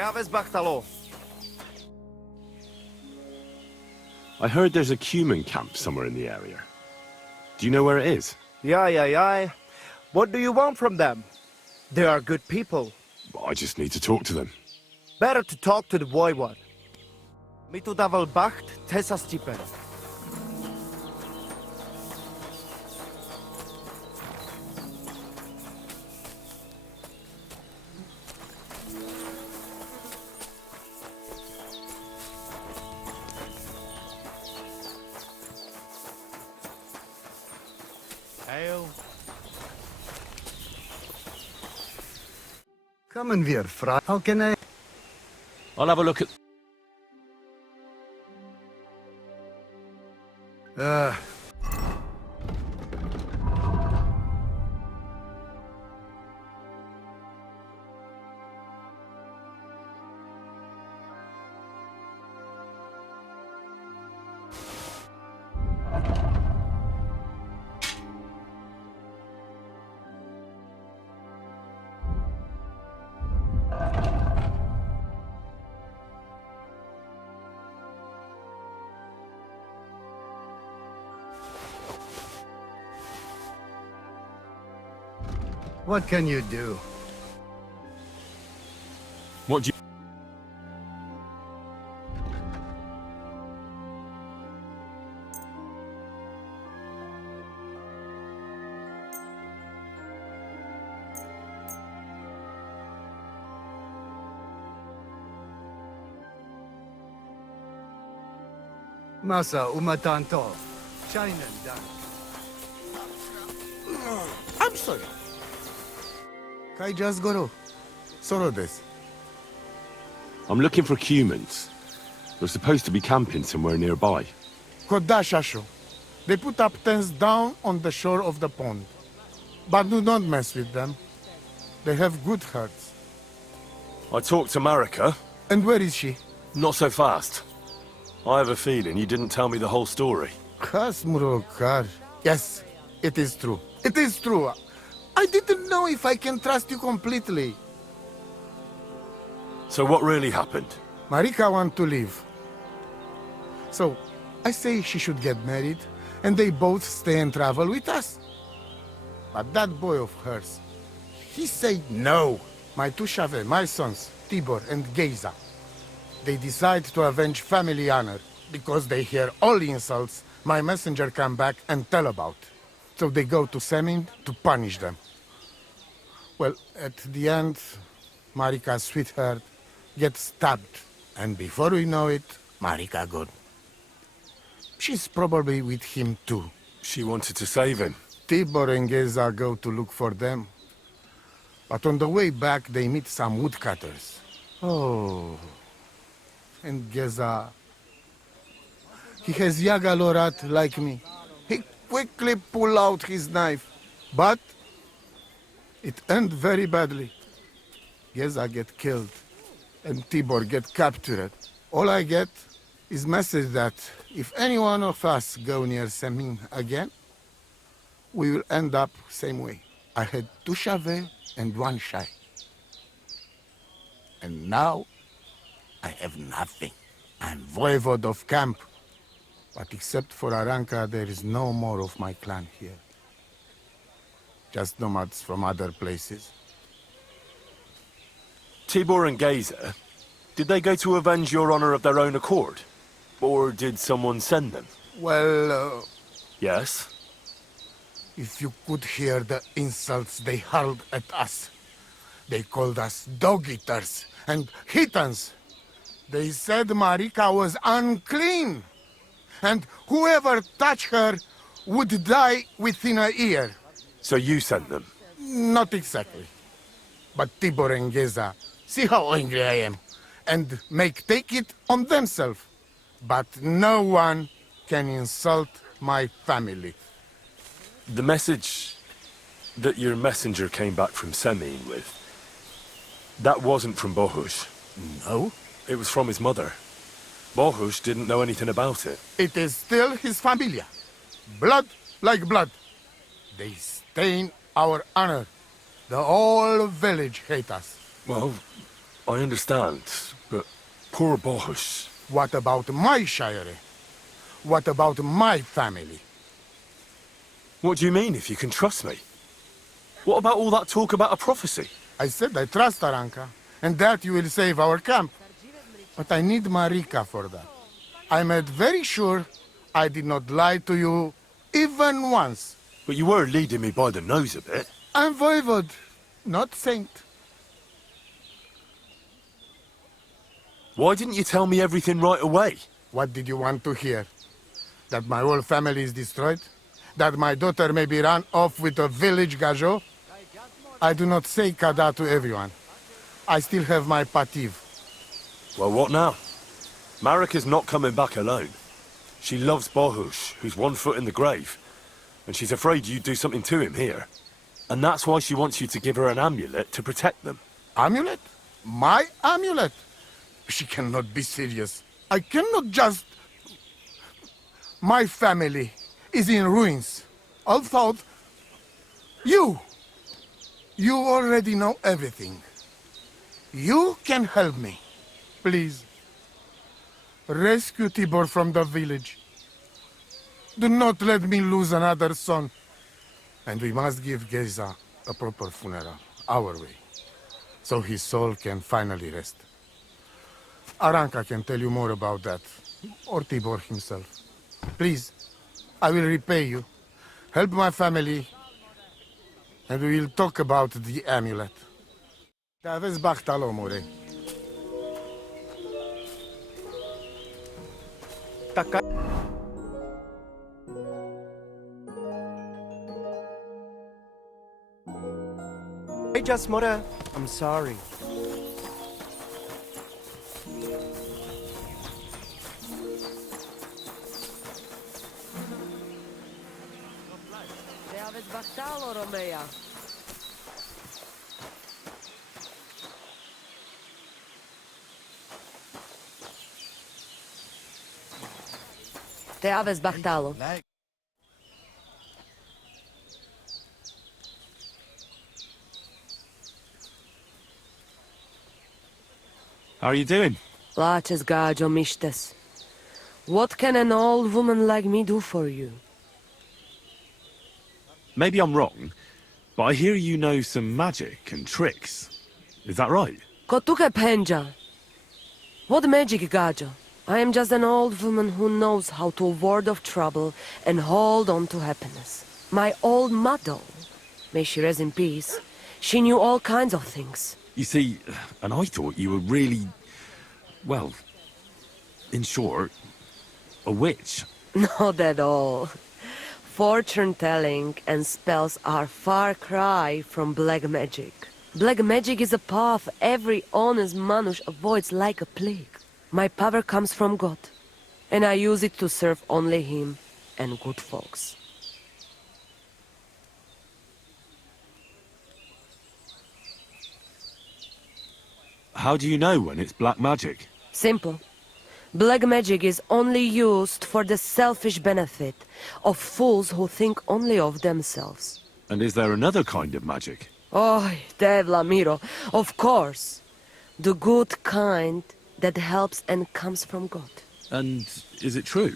heard there's a Cuman camp somewhere in the area. Do you know where it is? Yeah. What do you want from them? They are good people. I just need to talk to them. Better to talk to the voivod. Mi tu daval bacht, tesa stipen. Kommen wir, Frau. How can I... I'll have a look at... What can you do? What do you... Masa umatanto. China dan. I'm sorry. Kai just goro. Solo this. I'm looking for Cumans. They're supposed to be camping somewhere nearby. Kodashasho. They put up tents down on the shore of the pond. But do not mess with them. They have good hearts. I talked to Marika. And where is she? Not so fast. I have a feeling you didn't tell me the whole story. Kasmurokar. Yes, it is true. It is true. I didn't know if I can trust you completely. So what really happened? Marika wants to leave. So, I say she should get married, and they both stay and travel with us. But that boy of hers, he said no. My two Shave, my sons, Tibor and Geza, they decide to avenge family honor, because they hear all insults my messenger come back and tell about. So they go to Semin to punish them. Well, at the end, Marika's sweetheart gets stabbed. And before we know it, Marika gone. She's probably with him too. She wanted to save him. Tibor and Geza go to look for them. But on the way back, they meet some woodcutters. Oh. And Geza... he has Yaga Lorat like me. He quickly pull out his knife. But... it ends very badly. Geza get killed. And Tibor get captured. All I get is message that if any one of us go near Semin again, we will end up same way. I had 2 Shave and 1 Shai. And now, I have nothing. I'm voivod of camp. But except for Aranka, there is no more of my clan here. Just nomads from other places. Tibor and Geza, did they go to avenge your honor of their own accord? Or did someone send them? Well, Yes? if you could hear the insults they hurled at us. They called us dog-eaters and hitans. They said Marika was unclean. And whoever touched her would die within a year. So you sent them? Not exactly. But Tibor and Geza, see how angry I am, and take it on themselves. But no one can insult my family. The message that your messenger came back from Semin with, that wasn't from Bohush. No? It was from his mother. Bohush didn't know anything about it. It is still his familia. Blood like blood. They stain our honor. The whole village hate us. Well, I understand, but poor Bohus. What about my shire? What about my family? What do you mean, if you can trust me? What about all that talk about a prophecy? I said I trust Aranka, and that you will save our camp. But I need Marika for that. I made very sure I did not lie to you even once. But you were leading me by the nose a bit. I'm voivod, not saint. Why didn't you tell me everything right away? What did you want to hear? That my whole family is destroyed? That my daughter may be run off with a village gajo? I do not say kada to everyone. I still have my pativ. Well, what now? Marika's not coming back alone. She loves Bohus, who's 1 foot in the grave. And she's afraid you'd do something to him here. And that's why she wants you to give her an amulet to protect them. Amulet? My amulet? She cannot be serious. I cannot just... My family is in ruins. All thought... You! You already know everything. You can help me. Please. Rescue Tibor from the village. Do not let me lose another son. And we must give Geza a proper funeral, our way, so his soul can finally rest. Aranka can tell you more about that, or Tibor himself. Please, I will repay you. Help my family, and we will talk about the amulet. Daves bachtalo, more. Hey, Jasmora. I'm sorry. Te aves Bartalo. How are you doing? Laches gajo mishtes. What can an old woman like me do for you? Maybe I'm wrong, but I hear you know some magic and tricks. Is that right? Kotuke penja. What magic, gajo? I am just an old woman who knows how to ward off trouble and hold on to happiness. My old mother, may she rest in peace, she knew all kinds of things. You see, and I thought you were really, well, in short, a witch. Not at all. Fortune-telling and spells are far cry from black magic. Black magic is a path every honest manush avoids like a plague. My power comes from God, and I use it to serve only Him and good folks. How do you know when it's black magic? Simple. Black magic is only used for the selfish benefit of fools who think only of themselves. And is there another kind of magic? Oh, Devla Miro, of course. The good kind that helps and comes from God. And is it true?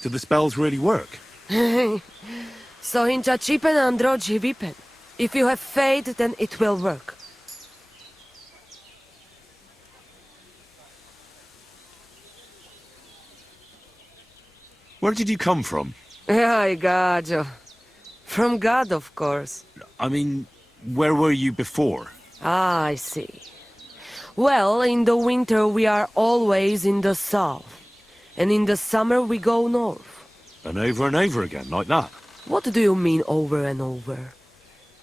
Do the spells really work? So hincha chipen androji vipen. If you have faith, then it will work. Where did you come from? Ay, gajo. From God, of course. I mean, where were you before? Ah, I see. Well, in the winter we are always in the south. And in the summer we go north. And over again, like that? What do you mean over and over?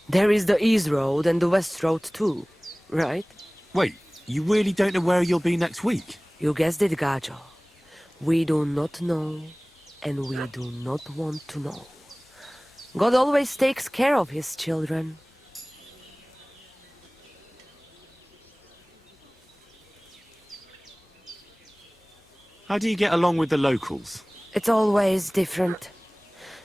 There is the East Road and the West Road too, right? Wait, you really don't know where you'll be next week? You guessed it, gajo. We do not know, and we do not want to know. God always takes care of his children. How do you get along with the locals? It's always different.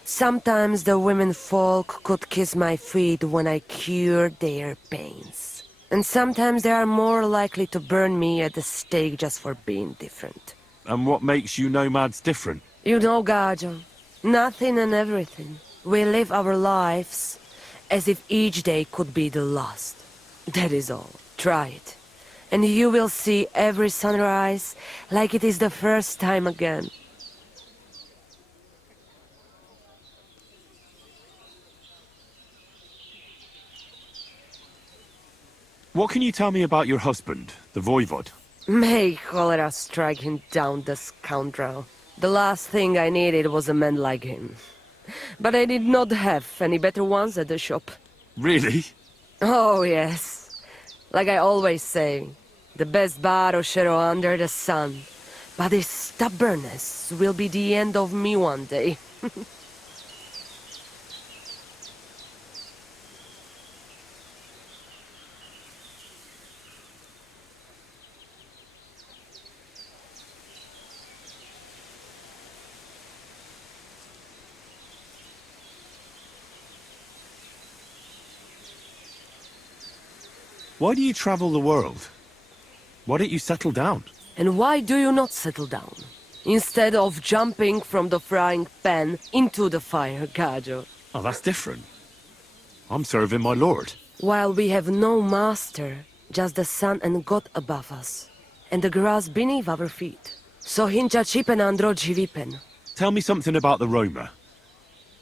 Sometimes the women folk could kiss my feet when I cured their pains. And sometimes they are more likely to burn me at the stake just for being different. And what makes you nomads different? You know, Gajo, nothing and everything. We live our lives as if each day could be the last. That is all. Try it. And you will see every sunrise like it is the first time again. What can you tell me about your husband, the Voivod? May cholera strike him down, the scoundrel. The last thing I needed was a man like him. But I did not have any better ones at the shop. Really? Oh, yes. Like I always say, the best barrochero under the sun. But his stubbornness will be the end of me one day. Why do you travel the world? Why don't you settle down? And why do you not settle down? Instead of jumping from the frying pan into the fire, Gajo. Oh, that's different. I'm serving my lord. While we have no master, just the sun and God above us, and the grass beneath our feet. So hincha chipen andro jivipen. Tell me something about the Roma.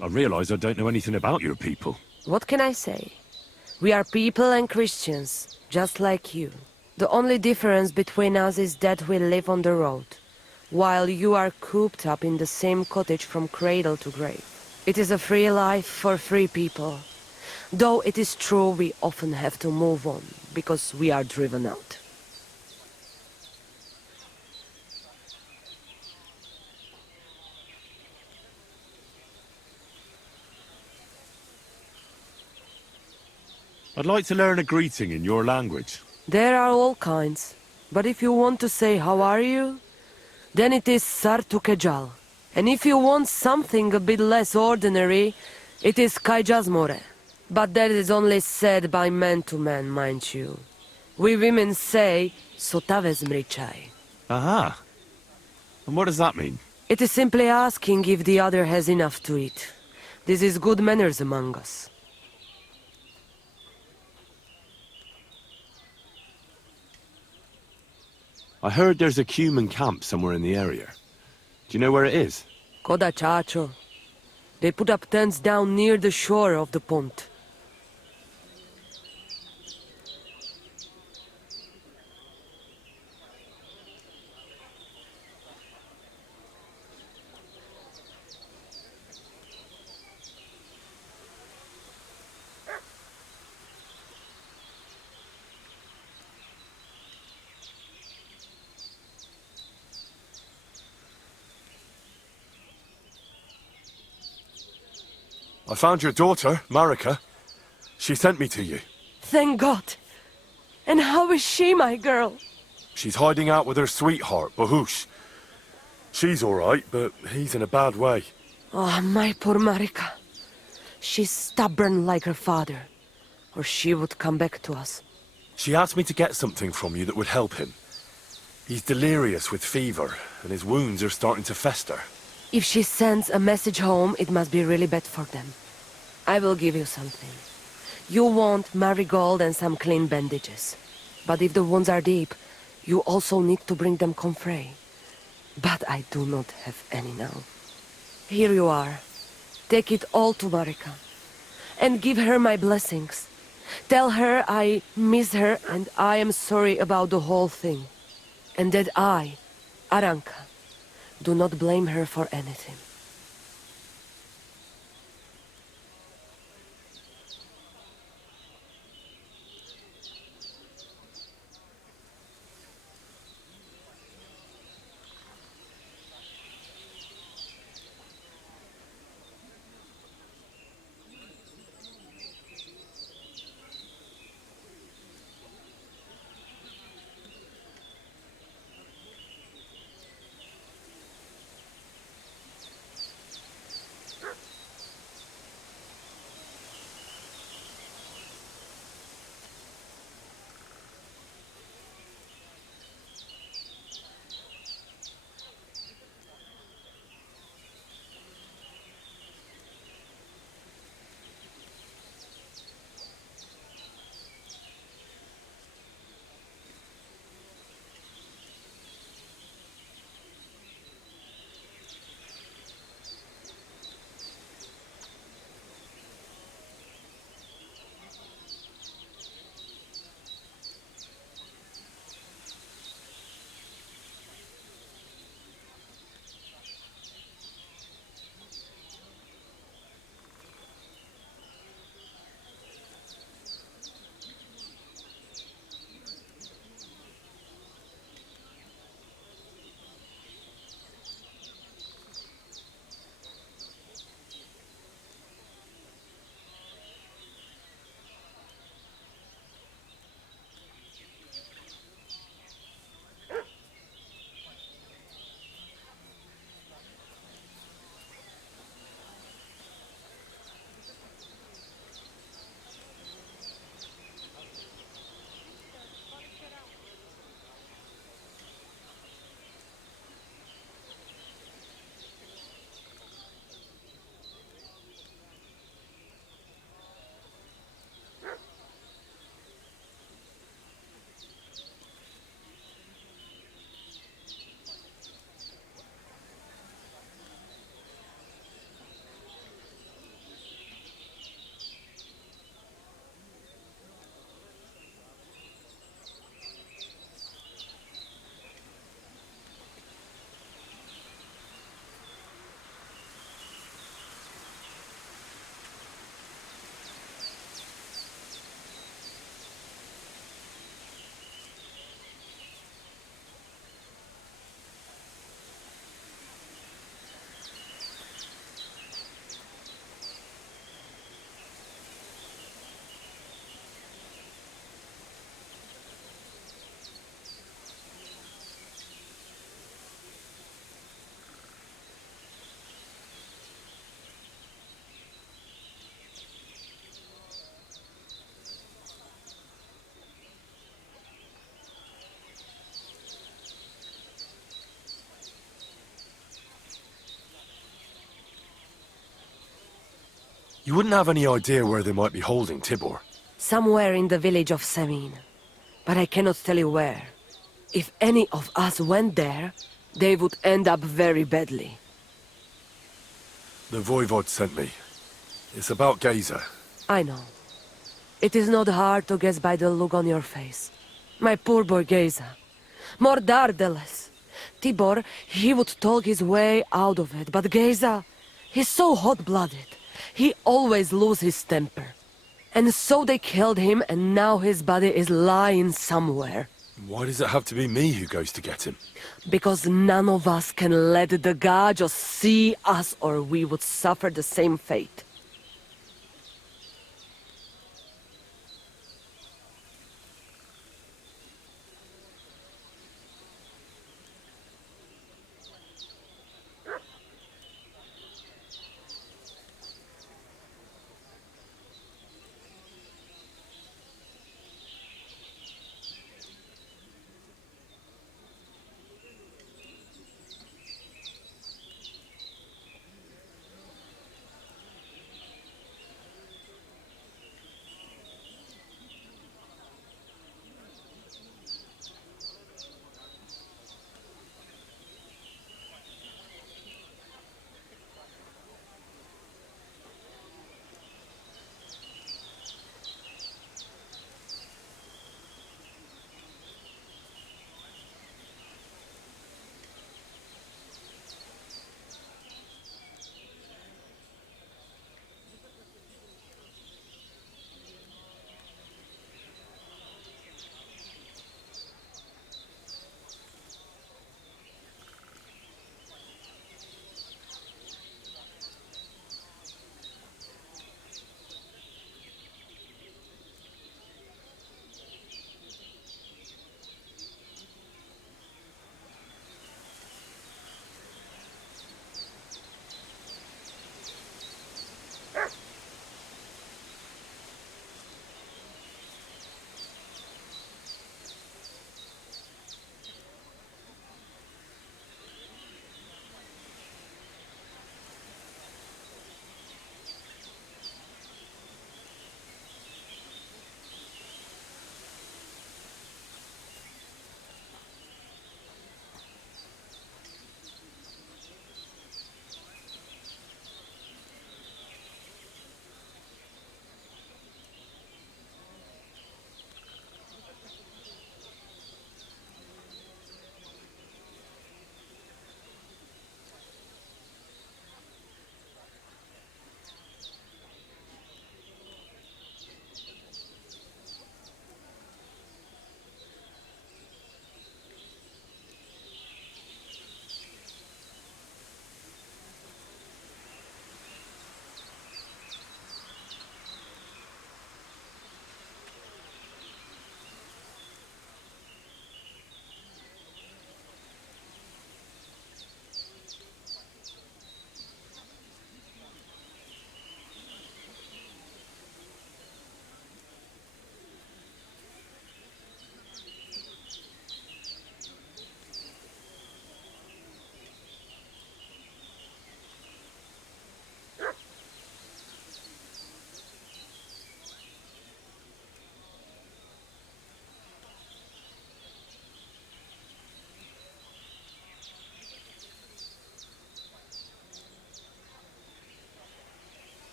I realize I don't know anything about your people. What can I say? We are people and Christians, just like you. The only difference between us is that we live on the road, while you are cooped up in the same cottage from cradle to grave. It is a free life for free people. Though it is true we often have to move on, because we are driven out. I'd like to learn a greeting in your language. There are all kinds, but if you want to say how are you, then it is Sartukejal. And if you want something a bit less ordinary, it is Kaijazmore. But that is only said by man to man, mind you. We women say, Sotaves mrichai. Aha. And what does that mean? It is simply asking if the other has enough to eat. This is good manners among us. I heard there's a Cuman camp somewhere in the area. Do you know where it is? Koda chacho. They put up tents down near the shore of the pond. I found your daughter, Marika. She sent me to you. Thank God. And how is she, my girl? She's hiding out with her sweetheart, Bahush. She's all right, but he's in a bad way. Oh, my poor Marika. She's stubborn like her father, or she would come back to us. She asked me to get something from you that would help him. He's delirious with fever, and his wounds are starting to fester. If she sends a message home, it must be really bad for them. I will give you something. You want marigold and some clean bandages. But if the wounds are deep, you also need to bring them comfrey. But I do not have any now. Here you are. Take it all to Marika. And give her my blessings. Tell her I miss her and I am sorry about the whole thing. And that I, Aranka, do not blame her for anything. You wouldn't have any idea where they might be holding Tibor. Somewhere in the village of Semin. But I cannot tell you where. If any of us went there, they would end up very badly. The Voivod sent me. It's about Geyser. I know. It is not hard to guess by the look on your face. My poor boy Geyser. Mordardeles. Tibor, he would talk his way out of it, but Geyser, he's so hot-blooded. He always loses his temper. And so they killed him, and now his body is lying somewhere. Why does it have to be me who goes to get him? Because none of us can let the Gajos see us, or we would suffer the same fate.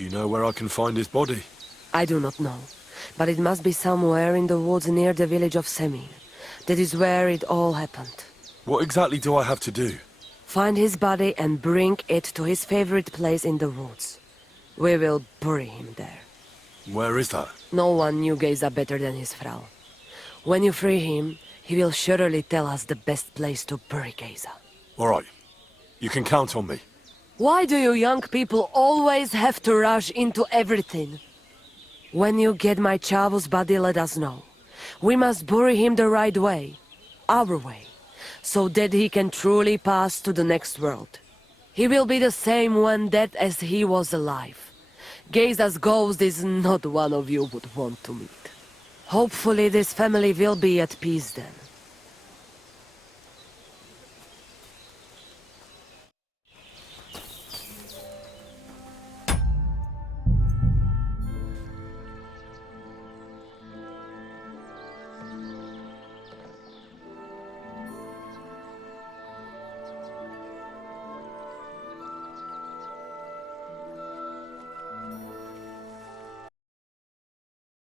Do you know where I can find his body? I do not know, but it must be somewhere in the woods near the village of Semin. That is where it all happened. What exactly do I have to do? Find his body and bring it to his favorite place in the woods. We will bury him there. Where is that? No one knew Geza better than his Frau. When you free him, he will surely tell us the best place to bury Geza. All right. You can count on me. Why do you young people always have to rush into everything? When you get my Chavo's body, let us know. We must bury him the right way. Our way. So that he can truly pass to the next world. He will be the same when dead as he was alive. Geza's ghost is not one of you would want to meet. Hopefully this family will be at peace then.